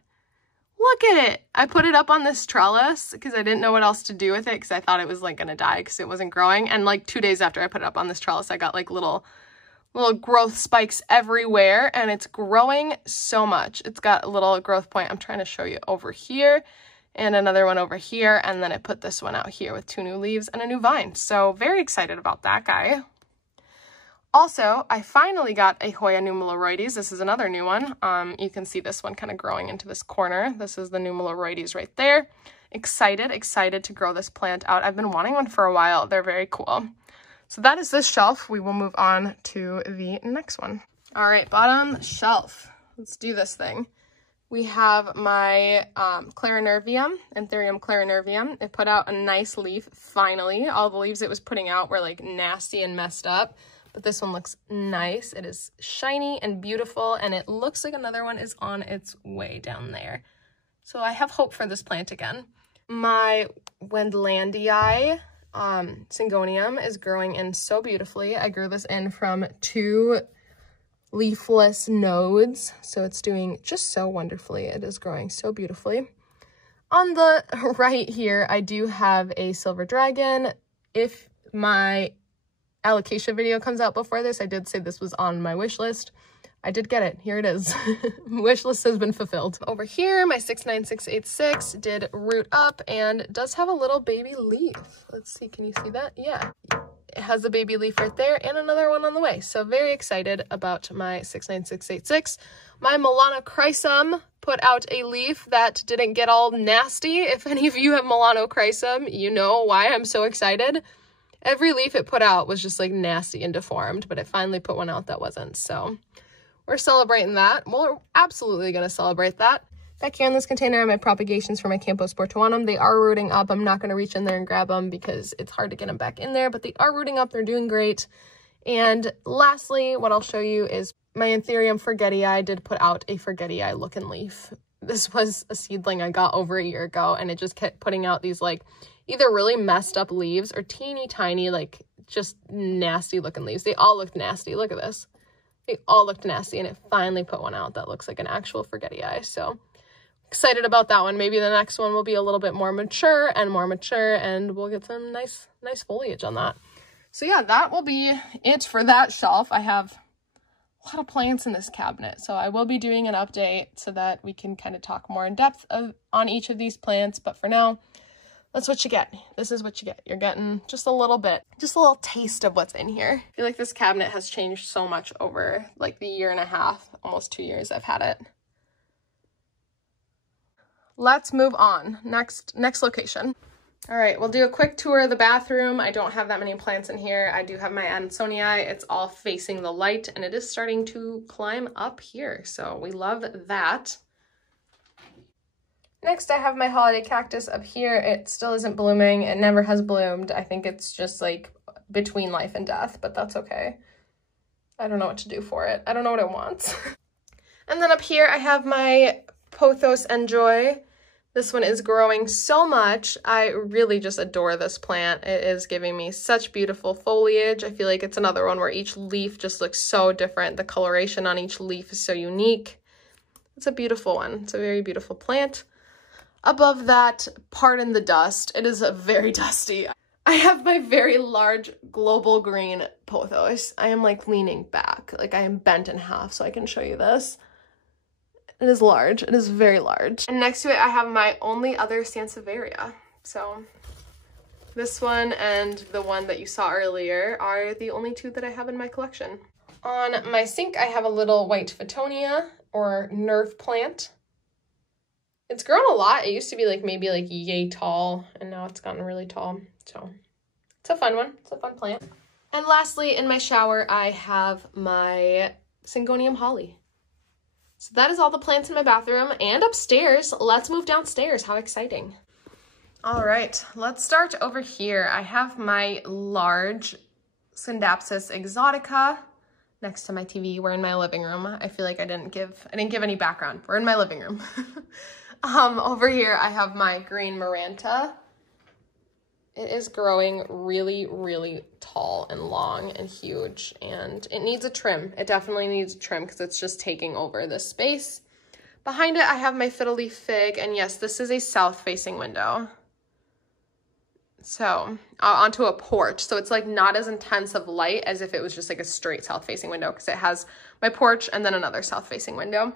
Look at it. I put it up on this trellis because I didn't know what else to do with it because I thought it was like gonna die because it wasn't growing. And like 2 days after I put it up on this trellis, I got like little growth spikes everywhere, and it's growing so much. It's got a little growth point. I'm trying to show you over here and another one over here. And then I put this one out here with 2 new leaves and a new vine. So very excited about that guy. Also, I finally got a Hoya numeraloides. This is another new one. You can see this one kind of growing into this corner. This is the numeraloides right there. Excited to grow this plant out. I've been wanting one for a while. They're very cool. So that is this shelf. We will move on to the next one. All right, bottom shelf. Let's do this thing. We have my Clarinervium, Anthurium clarinervium. It put out a nice leaf, finally. All the leaves it was putting out were like nasty and messed up. But this one looks nice. It is shiny and beautiful, and it looks like another one is on its way down there. So I have hope for this plant again. My Wendlandii Syngonium is growing in so beautifully. I grew this in from 2 leafless nodes, so it's doing just so wonderfully. It is growing so beautifully. On the right here, I do have a silver dragon. If my allocation video comes out before this, I did say this was on my wish list. I did get it. Here it is. Wish list has been fulfilled. Over here, my 69686 did root up and does have a little baby leaf. Let's see, can you see that? Yeah. It has a baby leaf right there and another one on the way. So very excited about my 69686. My Milano Chrysum put out a leaf that didn't get all nasty. If any of you have Milano Chrysum, you know why I'm so excited. Every leaf it put out was just like nasty and deformed, but it finally put one out that wasn't. So we're celebrating that. We're absolutely going to celebrate that. Back here in this container are my propagations for my Campos Portuanum. They are rooting up. I'm not going to reach in there and grab them because it's hard to get them back in there, but they are rooting up. They're doing great. And lastly, what I'll show you is my Anthurium Forgetii did put out a Forgetii looking leaf. This was a seedling I got over a year ago, and it just kept putting out these like either really messed up leaves or teeny tiny, like just nasty looking leaves. They all looked nasty. Look at this. They all looked nasty, and it finally put one out that looks like an actual Forgetii. So excited about that one. Maybe the next one will be a little bit more mature, and we'll get some nice foliage on that. So yeah, that will be it for that shelf. I have a lot of plants in this cabinet, so I will be doing an update so that we can kind of talk more in depth on each of these plants. But for now, that's what you get. This is what you get. You're getting just a little bit, just a little taste of what's in here. I feel like this cabinet has changed so much over like the 1.5 years, almost 2 years I've had it. Let's move on. Next location. All right, we'll do a quick tour of the bathroom. I don't have that many plants in here. I do have my Ansonii. It's all facing the light, and it is starting to climb up here, so we love that. Next, I have my holiday cactus up here. It still isn't blooming. It never has bloomed. I think it's just like between life and death, but that's okay. I don't know what to do for it. I don't know what it wants. And then up here, I have my Pothos Enjoy. This one is growing so much. I really just adore this plant. It is giving me such beautiful foliage. I feel like it's another one where each leaf just looks so different. The coloration on each leaf is so unique. It's a beautiful one. It's a very beautiful plant. Above that, pardon the dust. It is very dusty. I have my very large global green pothos. I am like leaning back, like I am bent in half so I can show you this. It is large. It is very large. And next to it, I have my only other Sansevieria. So this one and the one that you saw earlier are the only two that I have in my collection. On my sink, I have a little white Fittonia or nerve plant. It's grown a lot. It used to be like maybe like yay tall, and now it's gotten really tall. So it's a fun one. It's a fun plant. And lastly, in my shower, I have my Syngonium holly. So that is all the plants in my bathroom and upstairs. Let's move downstairs. How exciting. All right, let's start over here. I have my large Scindapsus exotica next to my TV. We're in my living room. I feel like I didn't give any background. We're in my living room. Over here, I have my green Miranta. It is growing really, really tall and long and huge, and it needs a trim. It definitely needs a trim because it's just taking over this space. Behind it, I have my fiddle leaf fig, and yes, this is a south-facing window. So, onto a porch, so it's like not as intense of light as if it was just like a straight south-facing window because it has my porch and then another south-facing window.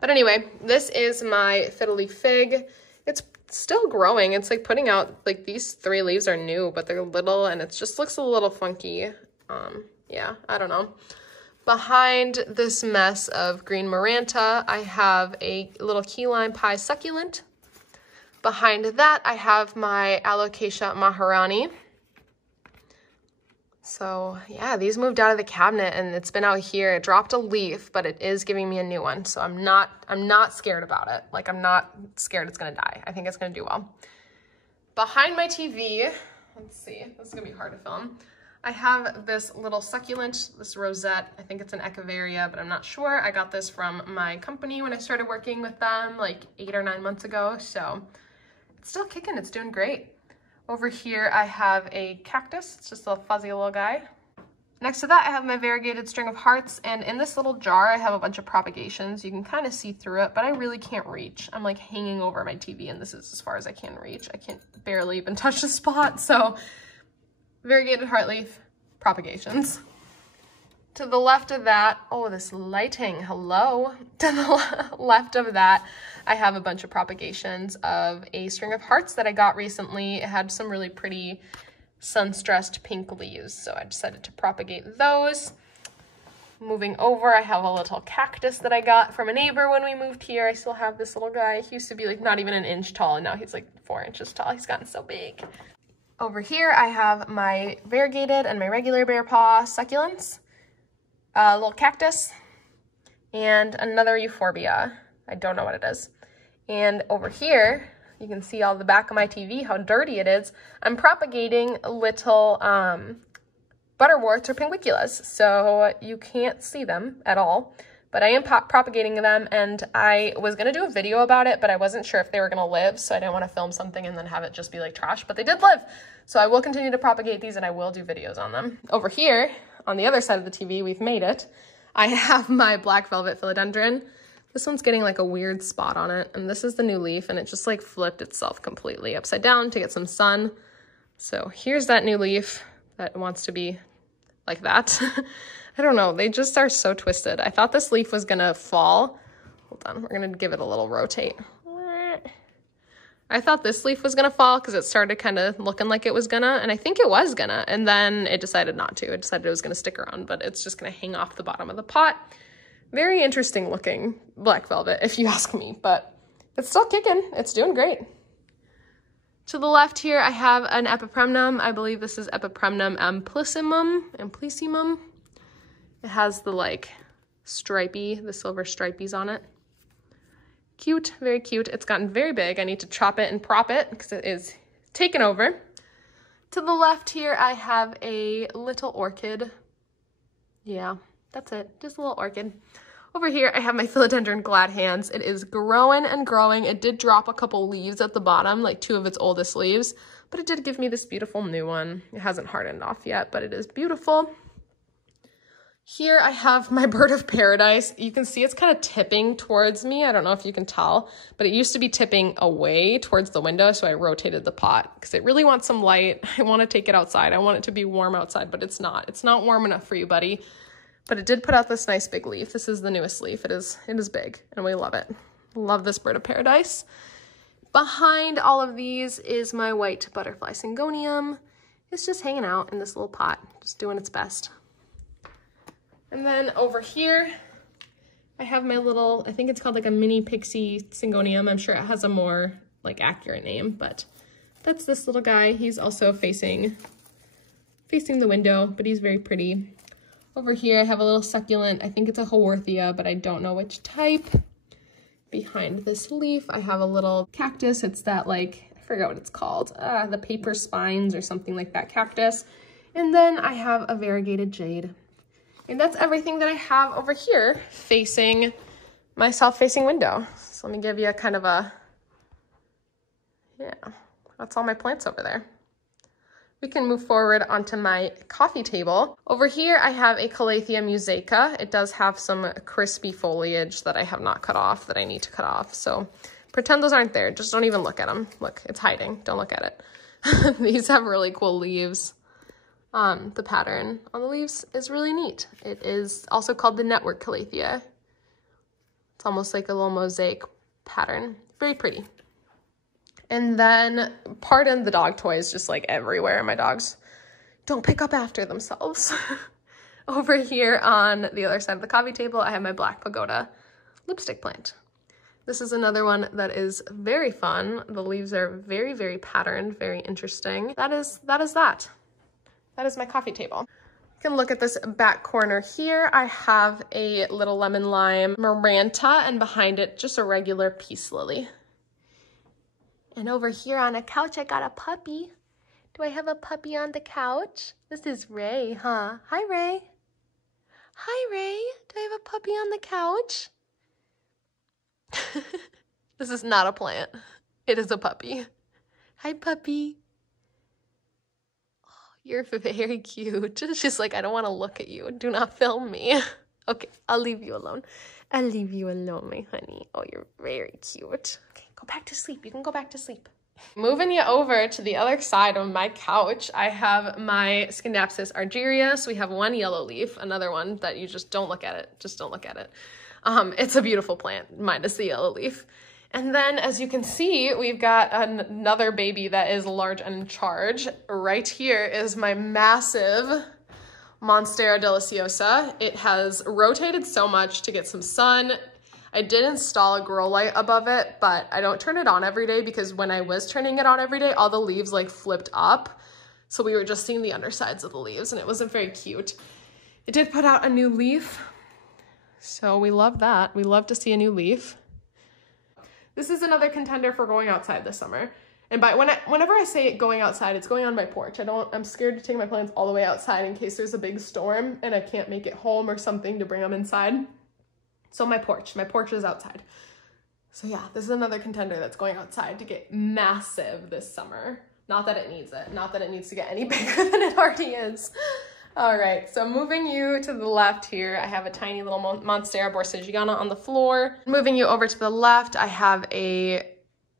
But anyway, this is my fiddle leaf fig. It's still growing. It's like putting out, like these 3 leaves are new, but they're little and it just looks a little funky. Yeah, I don't know. Behind this mess of green Miranta, I have a little key lime pie succulent. Behind that, I have my Alocasia Maharani. So yeah, these moved out of the cabinet and it's been out here. It dropped a leaf, but it is giving me a new one. So I'm not scared about it. Like I'm not scared it's gonna die. I think it's gonna do well. Behind my TV, let's see, this is gonna be hard to film. I have this little succulent, this rosette. I think it's an Echeveria, but I'm not sure. I got this from my company when I started working with them like 8 or 9 months ago. So it's still kicking, it's doing great. Over here, I have a cactus. It's just a fuzzy little guy. Next to that, I have my variegated string of hearts. And in this little jar, I have a bunch of propagations. You can kind of see through it, but I really can't reach. I'm like hanging over my TV, and this is as far as I can reach. I can't barely even touch the spot. So variegated heartleaf propagations. To the left of that, oh, this lighting, hello. To the left of that, I have a bunch of propagations of a string of hearts that I got recently. It had some really pretty sun-stressed pink leaves, so I decided to propagate those. Moving over, I have a little cactus that I got from a neighbor when we moved here. I still have this little guy. He used to be like not even an inch tall, and now he's like 4 inches tall. He's gotten so big. Over here, I have my variegated and my regular bear paw succulents. A little cactus, and another euphorbia. I don't know what it is. And over here, you can see all the back of my TV, how dirty it is. I'm propagating little butterworts or pinguiculas, so you can't see them at all. But I am propagating them, and I was going to do a video about it, but I wasn't sure if they were going to live, so I didn't want to film something and then have it just be like trash, but they did live. So I will continue to propagate these, and I will do videos on them. Over here, on the other side of the TV, we've made it. I have my black velvet philodendron. This one's getting like a weird spot on it, and this is the new leaf, and it just like flipped itself completely upside down to get some sun. So here's that new leaf that wants to be like that. I don't know, they just are so twisted. I thought this leaf was gonna fall. Hold on, we're gonna give it a little rotate. I thought this leaf was gonna fall because it started kind of looking like it was gonna, and I think it was gonna, and then it decided not to. It decided it was gonna stick around, but it's just gonna hang off the bottom of the pot. Very interesting looking black velvet, if you ask me, but it's still kicking. It's doing great. To the left here, I have an epipremnum. I believe this is Epipremnum amplyssimum. It has the like the silver stripies on it. Cute, very cute. It's gotten very big. I need to chop it and prop it because it is taken over. To the left here, I have a little orchid. Yeah, that's it, just a little orchid. Over here, I have my Philodendron glad hands. It is growing and growing. It did drop a couple leaves at the bottom, like 2 of its oldest leaves, but it did give me this beautiful new one. It hasn't hardened off yet, but it is beautiful. Here I have my bird of paradise. You can see it's kind of tipping towards me. I don't know if you can tell, but it used to be tipping away towards the window, so I rotated the pot because it really wants some light. I want to take it outside. I want it to be warm outside, but it's not. It's not warm enough for you, buddy. But it did put out this nice big leaf. This is the newest leaf. It is big, and we love it. Love this bird of paradise. Behind all of these is my white butterfly Syngonium. It's just hanging out in this little pot, just doing its best. And then over here, I have my little, I think it's called like a mini Pixie Syngonium. I'm sure it has a more like accurate name, but that's this little guy. He's also facing the window, but he's very pretty. Over here, I have a little succulent. I think it's a Hoya, but I don't know which type. Behind this leaf, I have a little cactus. It's that like, I forget what it's called, the paper spines or something like that cactus. And then I have a variegated jade. And that's everything that I have over here facing my south-facing window. So let me give you a kind of a, yeah, that's all my plants over there. We can move forward onto my coffee table. Over here, I have a Calathea Musica. It does have some crispy foliage that I have not cut off, that I need to cut off. So pretend those aren't there. Just don't even look at them. Look, it's hiding. Don't look at it. These have really cool leaves. The pattern on the leaves is really neat. It is also called the network Calathea. It's almost like a little mosaic pattern. Very pretty. And then, pardon the dog toys just like everywhere. My dogs don't pick up after themselves. Over here on the other side of the coffee table, I have my black pagoda lipstick plant. This is another one that is very fun. The leaves are very, very patterned, very interesting. That is that. That is my coffee table. You can look at this back corner here. I have a little lemon lime Miranta, and behind it, just a regular peace lily. And over here on a couch, I got a puppy. Do I have a puppy on the couch? This is Ray, huh? Hi, Ray. Hi, Ray. Do I have a puppy on the couch? This is not a plant. It is a puppy. Hi, puppy. Oh, you're very cute. She's like, I don't want to look at you. Do not film me. Okay, I'll leave you alone. I'll leave you alone, my honey. Oh, you're very cute. Okay, go back to sleep. You can go back to sleep. Moving you over to the other side of my couch, I have my Scindapsus argyria. So we have one yellow leaf, another one that you just don't look at it. Just don't look at it. It's a beautiful plant, minus the yellow leaf. And then, as you can see, we've got another baby that is large and in charge. Right here is my massive Monstera deliciosa. It has rotated so much to get some sun. I did install a grow light above it, but I don't turn it on every day because when I was turning it on every day, all the leaves like flipped up. So we were just seeing the undersides of the leaves and it wasn't very cute. It did put out a new leaf. So we love that. We love to see a new leaf. This is another contender for going outside this summer. And whenever I say going outside, it's going on my porch. I'm scared to take my plants all the way outside in case there's a big storm and I can't make it home or something to bring them inside. So my porch is outside. So yeah, this is another contender that's going outside to get massive this summer. Not that it needs it. Not that it needs to get any bigger than it already is. All right, so moving you to the left here, I have a tiny little Monstera borsigiana on the floor. Moving you over to the left, I have a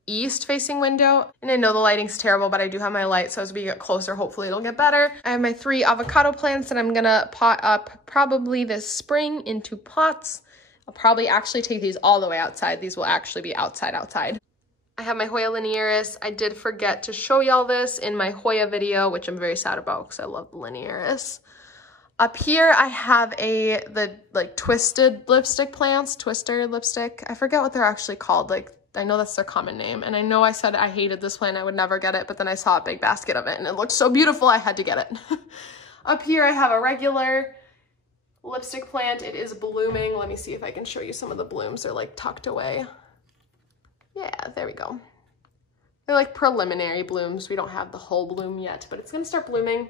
east-facing window. And I know the lighting's terrible, but I do have my light, so as we get closer, hopefully it'll get better. I have my 3 avocado plants that I'm gonna pot up probably this spring into pots. I'll probably actually take these all the way outside. These will actually be outside. I have my Hoya linearis. I did forget to show y'all this in my Hoya video, which I'm very sad about because I love the linearis. Up here, I have the like twisted lipstick plants, twister lipstick. I forget what they're actually called, like I know that's their common name. And I know I said I hated this plant, I would never get it, but then I saw a big basket of it and it looked so beautiful, I had to get it. Up here I have a regular lipstick plant. It is blooming. Let me see if I can show you some of the blooms. They're like tucked away. Yeah, there we go. They're like preliminary blooms. We don't have the whole bloom yet, but it's gonna start blooming.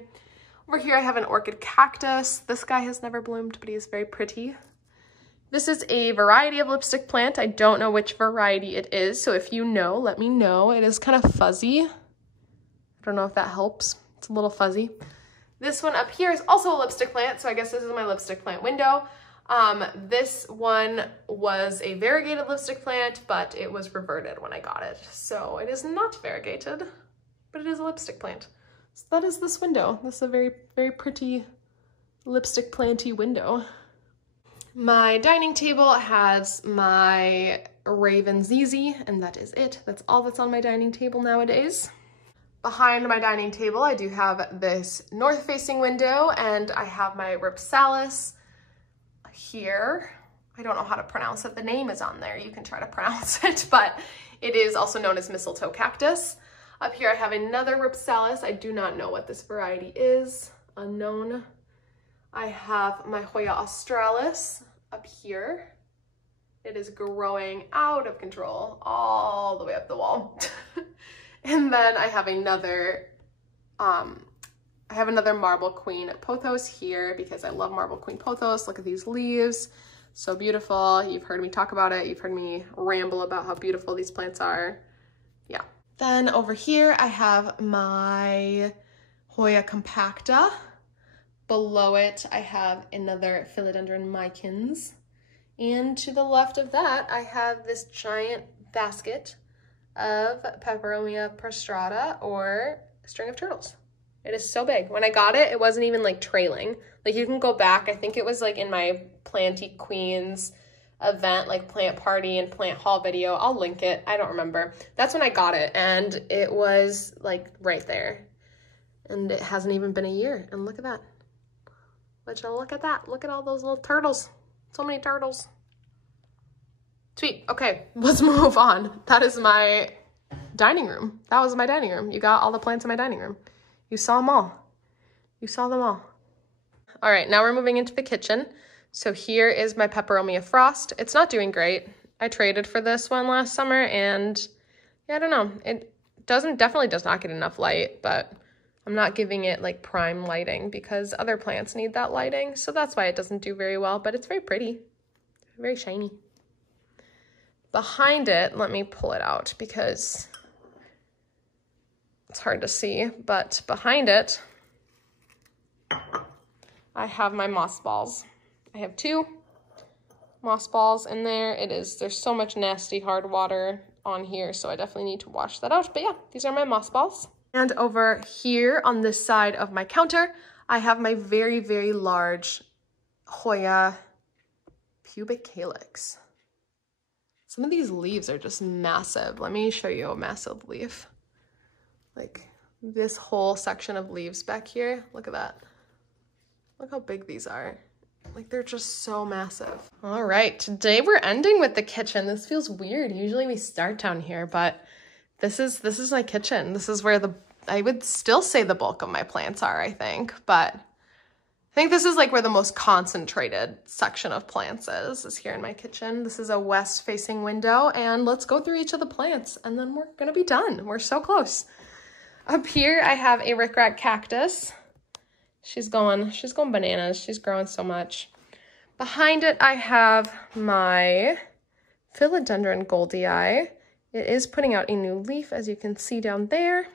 Over here I have an orchid cactus. This guy has never bloomed, but he is very pretty. This is a variety of lipstick plant. I don't know which variety it is, so if you know, let me know. It is kind of fuzzy. I don't know if that helps. It's a little fuzzy. This one up here is also a lipstick plant, so I guess this is my lipstick plant window. This one was a variegated lipstick plant, but it was reverted when I got it. So it is not variegated, but it is a lipstick plant. So that is this window. This is a very, very pretty lipstick planty window. My dining table has my Raven ZZ, and that is it. That's all that's on my dining table nowadays. Behind my dining table, I do have this north-facing window, and I have my Ripsalis here. I don't know how to pronounce it. The name is on there. You can try to pronounce it, but it is also known as mistletoe cactus. Up here, I have another Ripsalis. I do not know what this variety is. Unknown. I have my Hoya australis up here. It is growing out of control all the way up the wall. And then I have another Marble Queen pothos here because I love Marble Queen pothos. Look at these leaves, so beautiful. You've heard me talk about it. You've heard me ramble about how beautiful these plants are. Yeah. Then over here I have my Hoya compacta. Below it, I have another Philodendron micans. And to the left of that, I have this giant basket of Pepperoni prestrata, or string of turtles. It is so big. When I got it, it wasn't even like trailing. Like you can go back, I think it was like in my Planty Queens event, like plant party and plant haul video. I'll link it, I don't remember. That's when I got it, and it was like right there. And it hasn't even been a year, and look at that. But y'all look at that. Look at all those little turtles. So many turtles. Sweet. Okay, let's move on. That is my dining room. That was my dining room. You got all the plants in my dining room. You saw them all. You saw them all. All right, now we're moving into the kitchen. So here is my Peperomia Frost. It's not doing great. I traded for this one last summer, and yeah, I don't know. It definitely does not get enough light, but I'm not giving it like prime lighting because other plants need that lighting. So that's why it doesn't do very well, but it's very pretty, very shiny. Behind it, let me pull it out because it's hard to see, but behind it, I have my moss balls. I have 2 moss balls in there. There's so much nasty hard water on here, so I definitely need to wash that out. But yeah, these are my moss balls. And over here on this side of my counter, I have my very, very large Hoya pubic calyx. Some of these leaves are just massive. Let me show you a massive leaf. Like this whole section of leaves back here. Look at that. Look how big these are. Like they're just so massive. All right, today we're ending with the kitchen. This feels weird. Usually we start down here, but this is my kitchen. This is where I would still say the bulk of my plants are, I think, but I think this is like where the most concentrated section of plants is here in my kitchen. This is a west-facing window, and let's go through each of the plants, and then we're gonna be done. We're so close. Up here, I have a rickrack cactus. She's going bananas. She's growing so much. Behind it, I have my Philodendron Goldie Eye. It is putting out a new leaf, as you can see down there.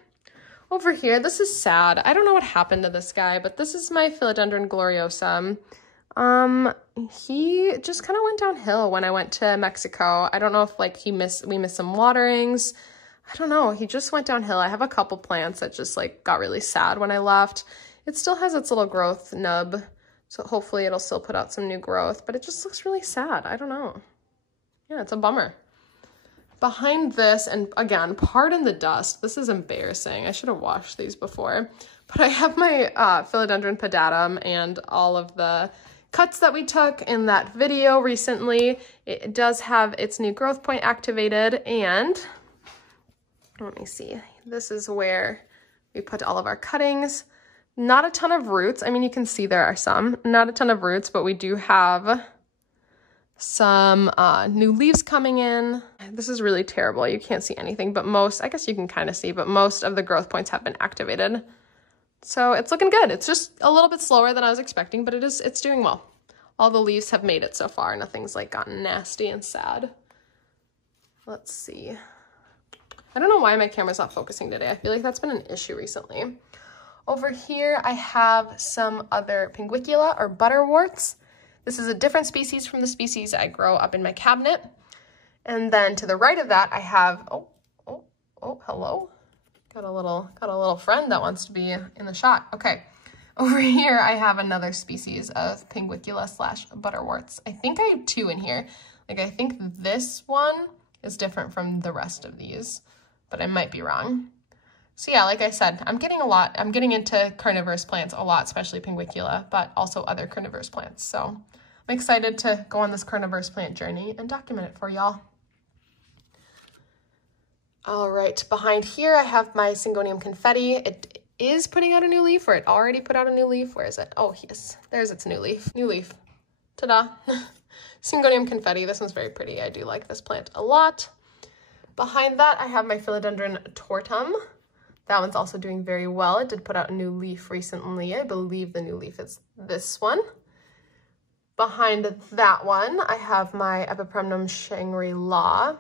Over here, this is sad. I don't know what happened to this guy, but this is my Philodendron Gloriosum. He just kind of went downhill when I went to Mexico. I don't know if like we missed some waterings. I don't know. He just went downhill. I have a couple plants that just like got really sad when I left. It still has its little growth nub, so hopefully it'll still put out some new growth, but it just looks really sad. I don't know. Yeah, it's a bummer. Behind this, and again, pardon the dust. This is embarrassing. I should have washed these before. But I have my Philodendron pedatum and all of the cuts that we took in that video recently. It does have its new growth point activated, and let me see. This is where we put all of our cuttings. Not a ton of roots. I mean, you can see there are some. Not a ton of roots, but we do have some new leaves coming in. This is really terrible. You can't see anything, but most, I guess you can kind of see, but most of the growth points have been activated. So it's looking good. It's just a little bit slower than I was expecting, but it's doing well. All the leaves have made it so far. Nothing's like gotten nasty and sad. Let's see. I don't know why my camera's not focusing today. I feel like that's been an issue recently. Over here, I have some other pinguicula or butterworts. This is a different species from the species I grow up in my cabinet. And then to the right of that, I have, oh, hello. Got a little friend that wants to be in the shot. Okay. Over here, I have another species of pinguicula / butterworts. I think I have two in here. Like, I think this one is different from the rest of these, but I might be wrong. So yeah, like I said, I'm getting into carnivorous plants a lot, especially pinguicula, but also other carnivorous plants. So I'm excited to go on this carnivorous plant journey and document it for y'all. All right, behind here, I have my Syngonium confetti. It is putting out a new leaf, or it already put out a new leaf. Where is it? Oh, yes, there's its new leaf. New leaf. Ta-da. Syngonium confetti. This one's very pretty. I do like this plant a lot. Behind that, I have my Philodendron tortum. That one's also doing very well. It did put out a new leaf recently. I believe the new leaf is this one. Behind that one, I have my Epipremnum Shangri-La.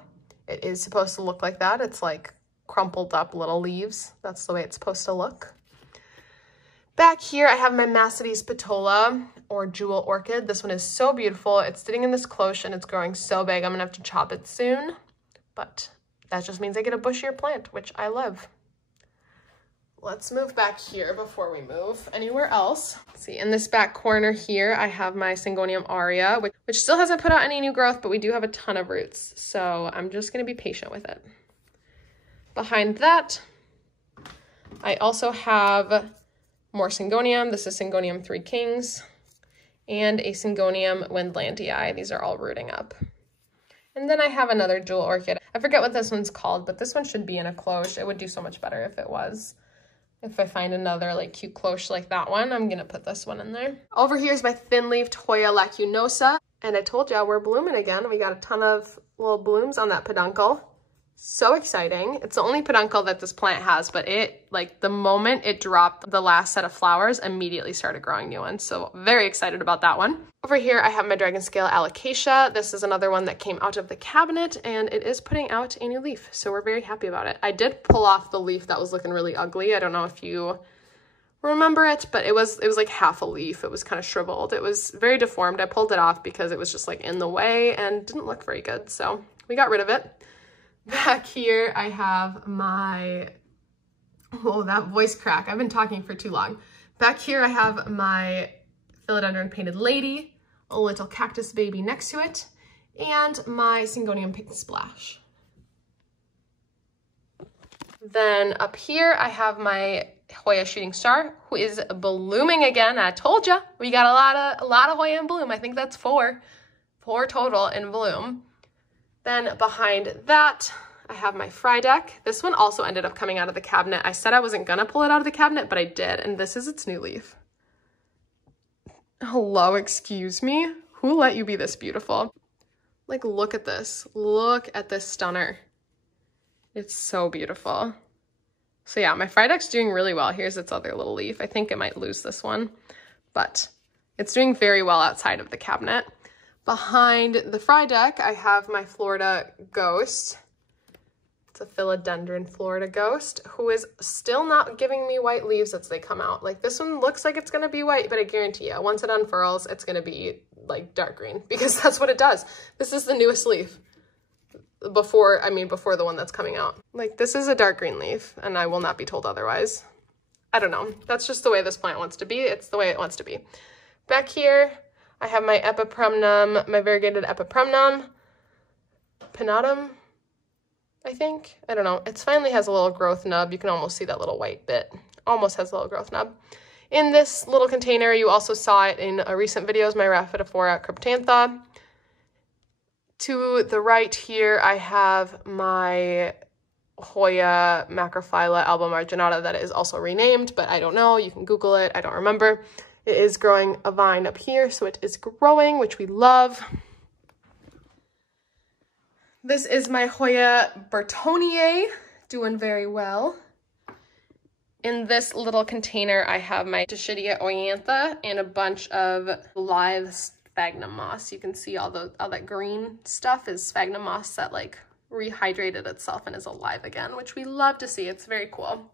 It is supposed to look like that. It's like crumpled up little leaves. That's the way it's supposed to look. Back here, I have my Macetes petola, or jewel orchid. This one is so beautiful. It's sitting in this cloche and it's growing so big. I'm gonna have to chop it soon, but that just means I get a bushier plant, which I love. Let's move back here before we move anywhere else. Let's see, in this back corner here, I have my Syngonium aurea, which still hasn't put out any new growth, but we do have a ton of roots. So I'm just gonna be patient with it. Behind that, I also have more Syngonium. This is Syngonium 3 Kings and a Syngonium Wendlandii. These are all rooting up. And then I have another jewel orchid. I forget what this one's called, but this one should be in a cloche. It would do so much better if it was. If I find another like cute cloche like that one, I'm gonna put this one in there. Over here is my thin-leaved Hoya lacunosa. And I told ya we're blooming again. We got a ton of little blooms on that peduncle. So exciting. It's the only peduncle that this plant has, but it, like the moment it dropped the last set of flowers, immediately started growing new ones. So very excited about that one. Over here, I have my dragon scale alocasia. This is another one that came out of the cabinet and it is putting out a new leaf. So we're very happy about it. I did pull off the leaf that was looking really ugly. I don't know if you remember it, but it was like half a leaf. It was kind of shriveled. It was very deformed. I pulled it off because it was just like in the way and didn't look very good. So we got rid of it. Back here, I have my, oh, that voice crack. I've been talking for too long. Back here, I have my Philodendron painted lady, a little cactus baby next to it, and my Syngonium pink splash. Then up here, I have my Hoya shooting star, who is blooming again. I told ya, we got a lot of Hoya in bloom. I think that's four total in bloom. Then behind that, I have my Frydek. This one also ended up coming out of the cabinet. I said I wasn't gonna pull it out of the cabinet, but I did, and this is its new leaf. Hello, excuse me? Who let you be this beautiful? Like, look at this. Look at this stunner. It's so beautiful. So yeah, my Frydek's doing really well. Here's its other little leaf. I think it might lose this one, but it's doing very well outside of the cabinet. Behind the Frydek, I have my Florida Ghost. It's a Philodendron Florida Ghost, who is still not giving me white leaves as they come out. Like, this one looks like it's gonna be white, but I guarantee you, once it unfurls, it's gonna be like dark green, because that's what it does. This is the newest leaf. Before the one that's coming out. Like, this is a dark green leaf, and I will not be told otherwise. I don't know. That's just the way this plant wants to be. It's the way it wants to be. Back here, I have my Epipremnum, my variegated Epipremnum pinnatum, I think. I don't know. It finally has a little growth nub. You can almost see that little white bit. Almost has a little growth nub. In this little container, you also saw it in recent videos, my Rhaphidophora cryptantha. To the right here, I have my Hoya macrophylla albomarginata that is also renamed, but I don't know. You can Google it. I don't remember. It is growing a vine up here, so it is growing, which we love. This is my Hoya Bertoniae, doing very well. In this little container, I have my Dischidia oantha and a bunch of live sphagnum moss. You can see all that green stuff is sphagnum moss that like rehydrated itself and is alive again, which we love to see. It's very cool.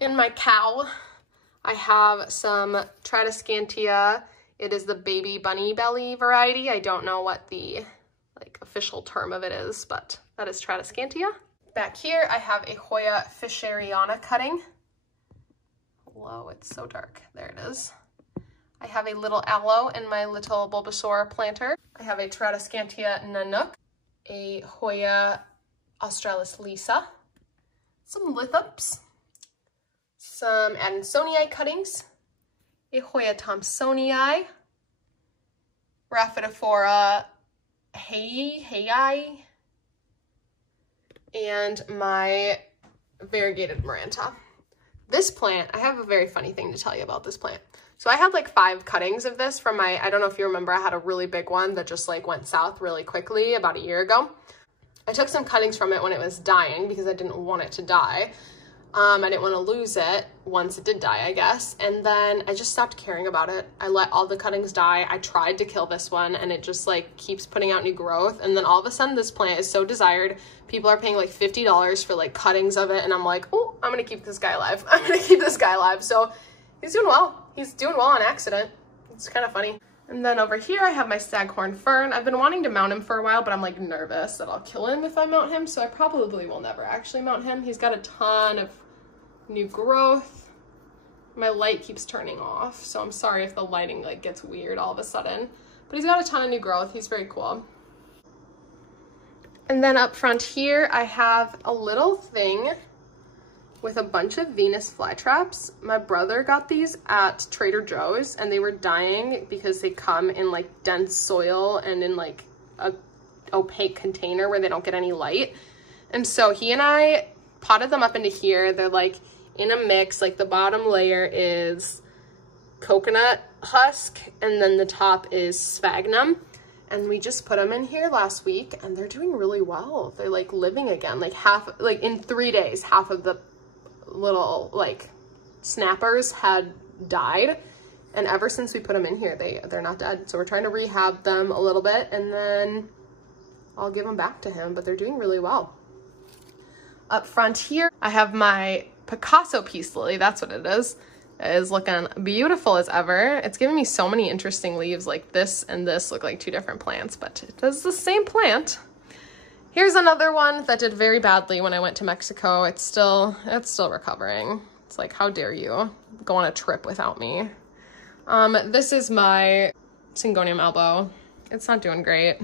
In my cow, I have some Tradescantia. It is the baby bunny belly variety. I don't know what the official term of it is, but that is Tradescantia. Back here, I have a Hoya Fisheriana cutting. Whoa, it's so dark. There it is. I have a little aloe in my little Bulbasaur planter. I have a Tradescantia Nanook, a Hoya Australis Lisa, some lithops, some Adansonii cuttings, a Hoya Thomsonii, Rhaphidophora Hoya, and my variegated Miranta. This plant, I have a very funny thing to tell you about this plant. So I had like 5 cuttings of this from my, I don't know if you remember, I had a really big one that just like went south really quickly about a year ago. I took some cuttings from it when it was dying because I didn't want it to die. I didn't want to lose it once it did die, I guess. And then I just stopped caring about it. I let all the cuttings die. I tried to kill this one and it just like keeps putting out new growth. And then all of a sudden this plant is so desired. People are paying like $50 for like cuttings of it. And I'm like, oh, I'm going to keep this guy alive. I'm going to keep this guy alive. So he's doing well. He's doing well on accident. It's kind of funny. And then over here I have my staghorn fern. I've been wanting to mount him for a while, but I'm like nervous that I'll kill him if I mount him. So I probably will never actually mount him. He's got a ton of new growth. My light keeps turning off, so I'm sorry if the lighting like gets weird all of a sudden, but he's got a ton of new growth. He's very cool. And then up front here I have a little thing with a bunch of Venus flytraps. My brother got these at Trader Joe's and they were dying because they come in like dense soil and in like a opaque container where they don't get any light. And so he and I potted them up into here. They're like in a mix, like the bottom layer is coconut husk and then the top is sphagnum. And we just put them in here last week and they're doing really well. They're like living again, like in 3 days, half of the little like snappers had died. And ever since we put them in here, they're not dead. So we're trying to rehab them a little bit and then I'll give them back to him, but they're doing really well. Up front here, I have my Picasso peace lily. That's what it is. It is looking beautiful as ever. It's giving me so many interesting leaves. Like this and this look like 2 different plants, but it is the same plant. Here's another one that did very badly when I went to Mexico. It's still recovering. It's like, how dare you go on a trip without me? This is my Syngonium elbow. It's not doing great,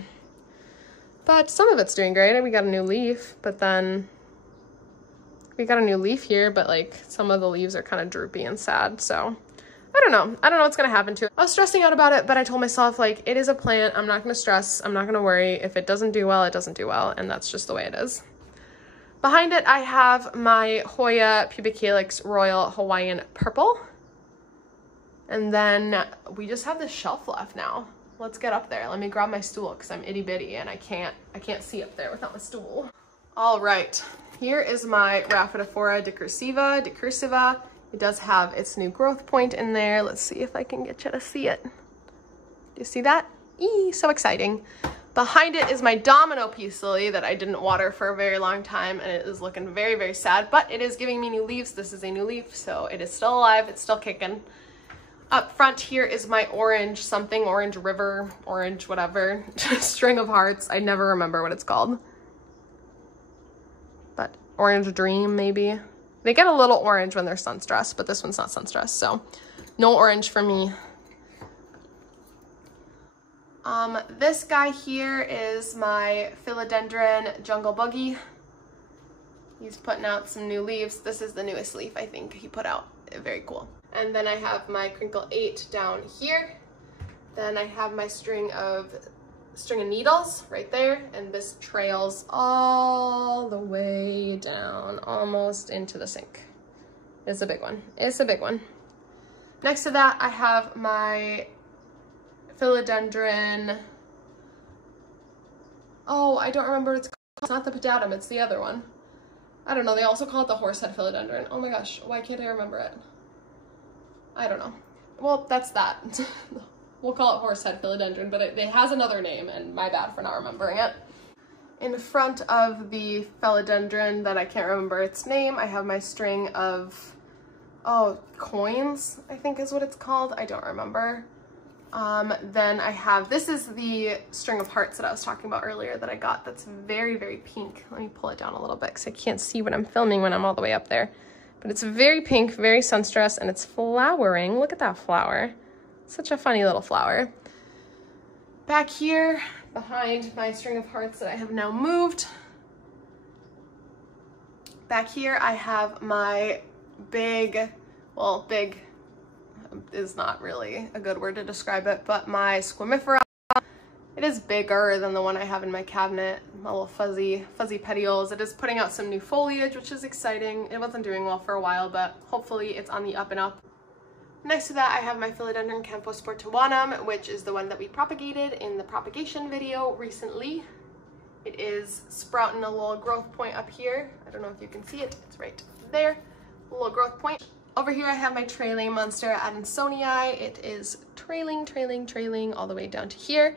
but some of it's doing great. We got a new leaf, but then we got a new leaf here, but like some of the leaves are kind of droopy and sad. So I don't know. I don't know what's going to happen to it. I was stressing out about it, but I told myself like, it is a plant. I'm not going to stress. I'm not going to worry. If it doesn't do well, it doesn't do well. And that's just the way it is. Behind it, I have my Hoya pubic calyx Royal Hawaiian Purple. And then we just have this shelf left now. Let's get up there. Let me grab my stool because I'm itty bitty and I can't see up there without my stool. All right. Here is my Rhaphidophora decursiva. It does have its new growth point in there. Let's see if I can get you to see it. Do you see that? Eee, so exciting. Behind it is my Domino peace lily that I didn't water for a very long time, and it is looking very, very sad, but it is giving me new leaves. This is a new leaf, so it is still alive. It's still kicking. Up front here is my orange something, orange river, orange whatever, string of hearts. I never remember what it's called. But orange dream maybe. They get a little orange when they're sun stressed, but this one's not sun stressed, so no orange for me. This guy here is my Philodendron jungle boogie. He's putting out some new leaves. This is the newest leaf I think he put out. very cool. And then I have my crinkle 8 down here. Then I have my string of needles right there, and this trails all the way down, almost into the sink. It's a big one. It's a big one. Next to that, I have my Philodendron. Oh, I don't remember what it's called. It's not the pedatum, it's the other one. I don't know, they also call it the horsehead philodendron. Oh my gosh, why can't I remember it? I don't know. Well, that's that. We'll call it horsehead philodendron, but it has another name, and my bad for not remembering it. In front of the philodendron that I can't remember its name, I have my string of, coins, I think is what it's called. I don't remember. Then I have, this is the string of hearts that I was talking about earlier that I got that's very, very pink. Let me pull it down a little bit because I can't see what I'm filming when I'm all the way up there. But it's very pink, very sunstress, and it's flowering. Look at that flower. Such a funny little flower. Back here, behind my string of hearts that I have now moved, back here I have my big is not really a good word to describe it, but my squamifera. It is bigger than the one I have in my cabinet, my little fuzzy petioles. It is putting out some new foliage, which is exciting. It wasn't doing well for a while, but hopefully it's on the up and up. Next to that, I have my Philodendron camposportuanum, which is the one that we propagated in the propagation video recently. It is sprouting a little growth point up here. I don't know if you can see it. It's right there, a little growth point. Over here, I have my trailing Monstera adansonii. It is trailing all the way down to here.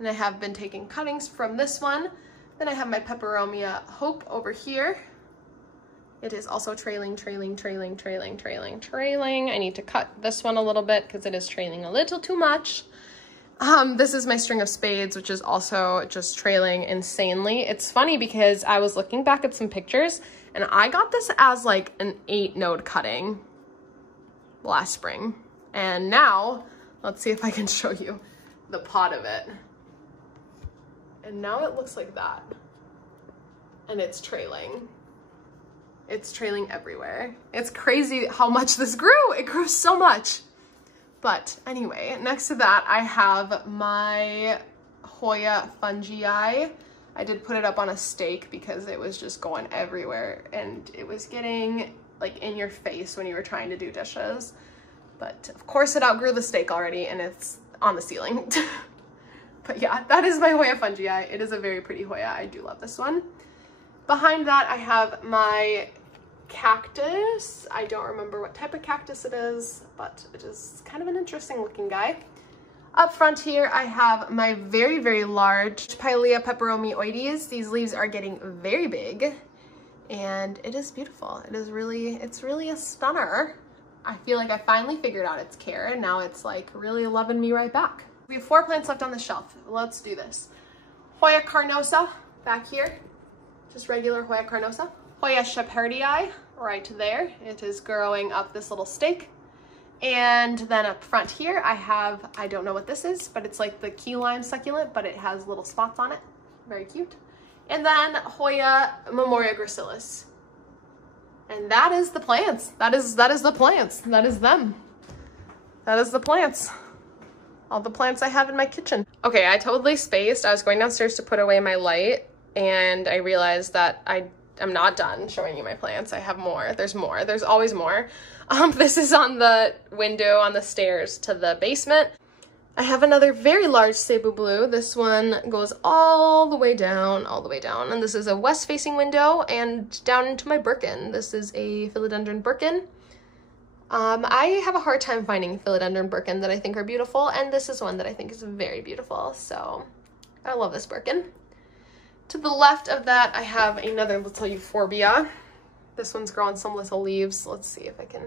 And I have been taking cuttings from this one. Then I have my Pepperoni Hope over here. It is also trailing. I need to cut this one a little bit because it is trailing a little too much. This is my string of spades, which is also just trailing insanely. It's funny because I was looking back at some pictures and I got this as like an 8-node cutting last spring. And now, let's see if I can show you the pot of it. And now it looks like that. And it's trailing. It's trailing everywhere. It's crazy how much this grew. It grew so much. But anyway, next to that, I have my Hoya fungii. I did put it up on a stake because it was just going everywhere and it was getting like in your face when you were trying to do dishes. But of course it outgrew the stake already and it's on the ceiling. But yeah, that is my Hoya fungii. It is a very pretty Hoya. I do love this one. Behind that, I have my cactus. I don't remember what type of cactus it is, but it is kind of an interesting looking guy. Up front here, I have my very, very large Pilea peperomioides. These leaves are getting very big and it is beautiful. It's really a stunner. I feel like I finally figured out its care and now it's like really loving me right back. We have 4 plants left on the shelf. Let's do this. Hoya carnosa back here, just regular Hoya carnosa. Hoya shepherdii right there. It is growing up this little stake. And then up front here, I have, I don't know what this is, but it's like the key lime succulent, but it has little spots on it. Very cute. And then Hoya memoria gracilis. And that is the plants. That is the plants. That is them. That is the plants. All the plants I have in my kitchen. Okay, I totally spaced. I was going downstairs to put away my light and I realized that I'm not done showing you my plants. I have more. There's more. There's always more. This is on the window on the stairs to the basement. I have another very large Cebu Blue. This one goes all the way down, and this is a west-facing window and down into my Birkin. This is a Philodendron Birkin. I have a hard time finding Philodendron Birkin that I think are beautiful, and this is one that I think is very beautiful, so I love this Birkin. To the left of that, I have another little euphorbia. This one's growing some little leaves. Let's see if I can...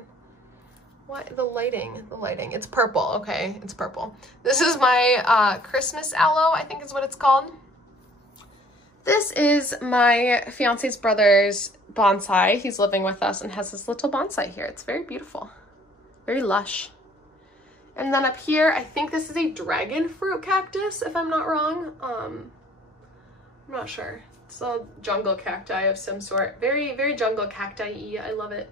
What? The lighting. It's purple. Okay, it's purple. This is my Christmas aloe, I think is what it's called. This is my fiance's brother's bonsai. He's living with us and has this little bonsai here. It's very beautiful. Very lush. And then up here, I think this is a dragon fruit cactus, if I'm not wrong. I'm not sure. It's a jungle cacti of some sort. Very, very jungle cacti-y. I love it.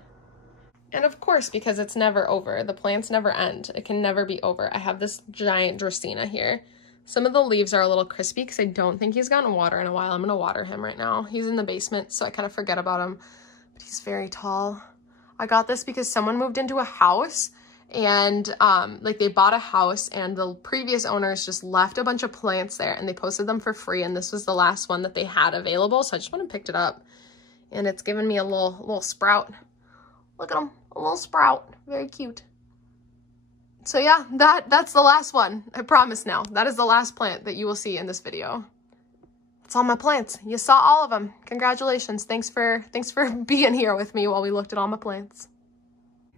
And of course, because it's never over, the plants never end. It can never be over. I have this giant Dracaena here. Some of the leaves are a little crispy because I don't think he's gotten water in a while. I'm gonna water him right now. He's in the basement, so I kind of forget about him, but he's very tall. I got this because someone moved into a house and like they bought a house and the previous owners just left a bunch of plants there and they posted them for free, and this was the last one that they had available, so I just went and picked it up, and it's given me a little sprout. Look at him, a little sprout, very cute. So yeah, that's the last one. I promise now. That is the last plant that you will see in this video. That's all my plants. You saw all of them. Congratulations. Thanks for being here with me while we looked at all my plants.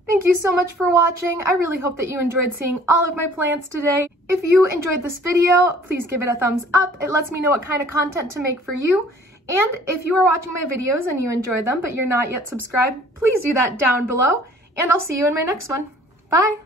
Thank you so much for watching. I really hope that you enjoyed seeing all of my plants today. If you enjoyed this video, please give it a thumbs up. It lets me know what kind of content to make for you. And if you are watching my videos and you enjoy them, but you're not yet subscribed, please do that down below. And I'll see you in my next one. Bye.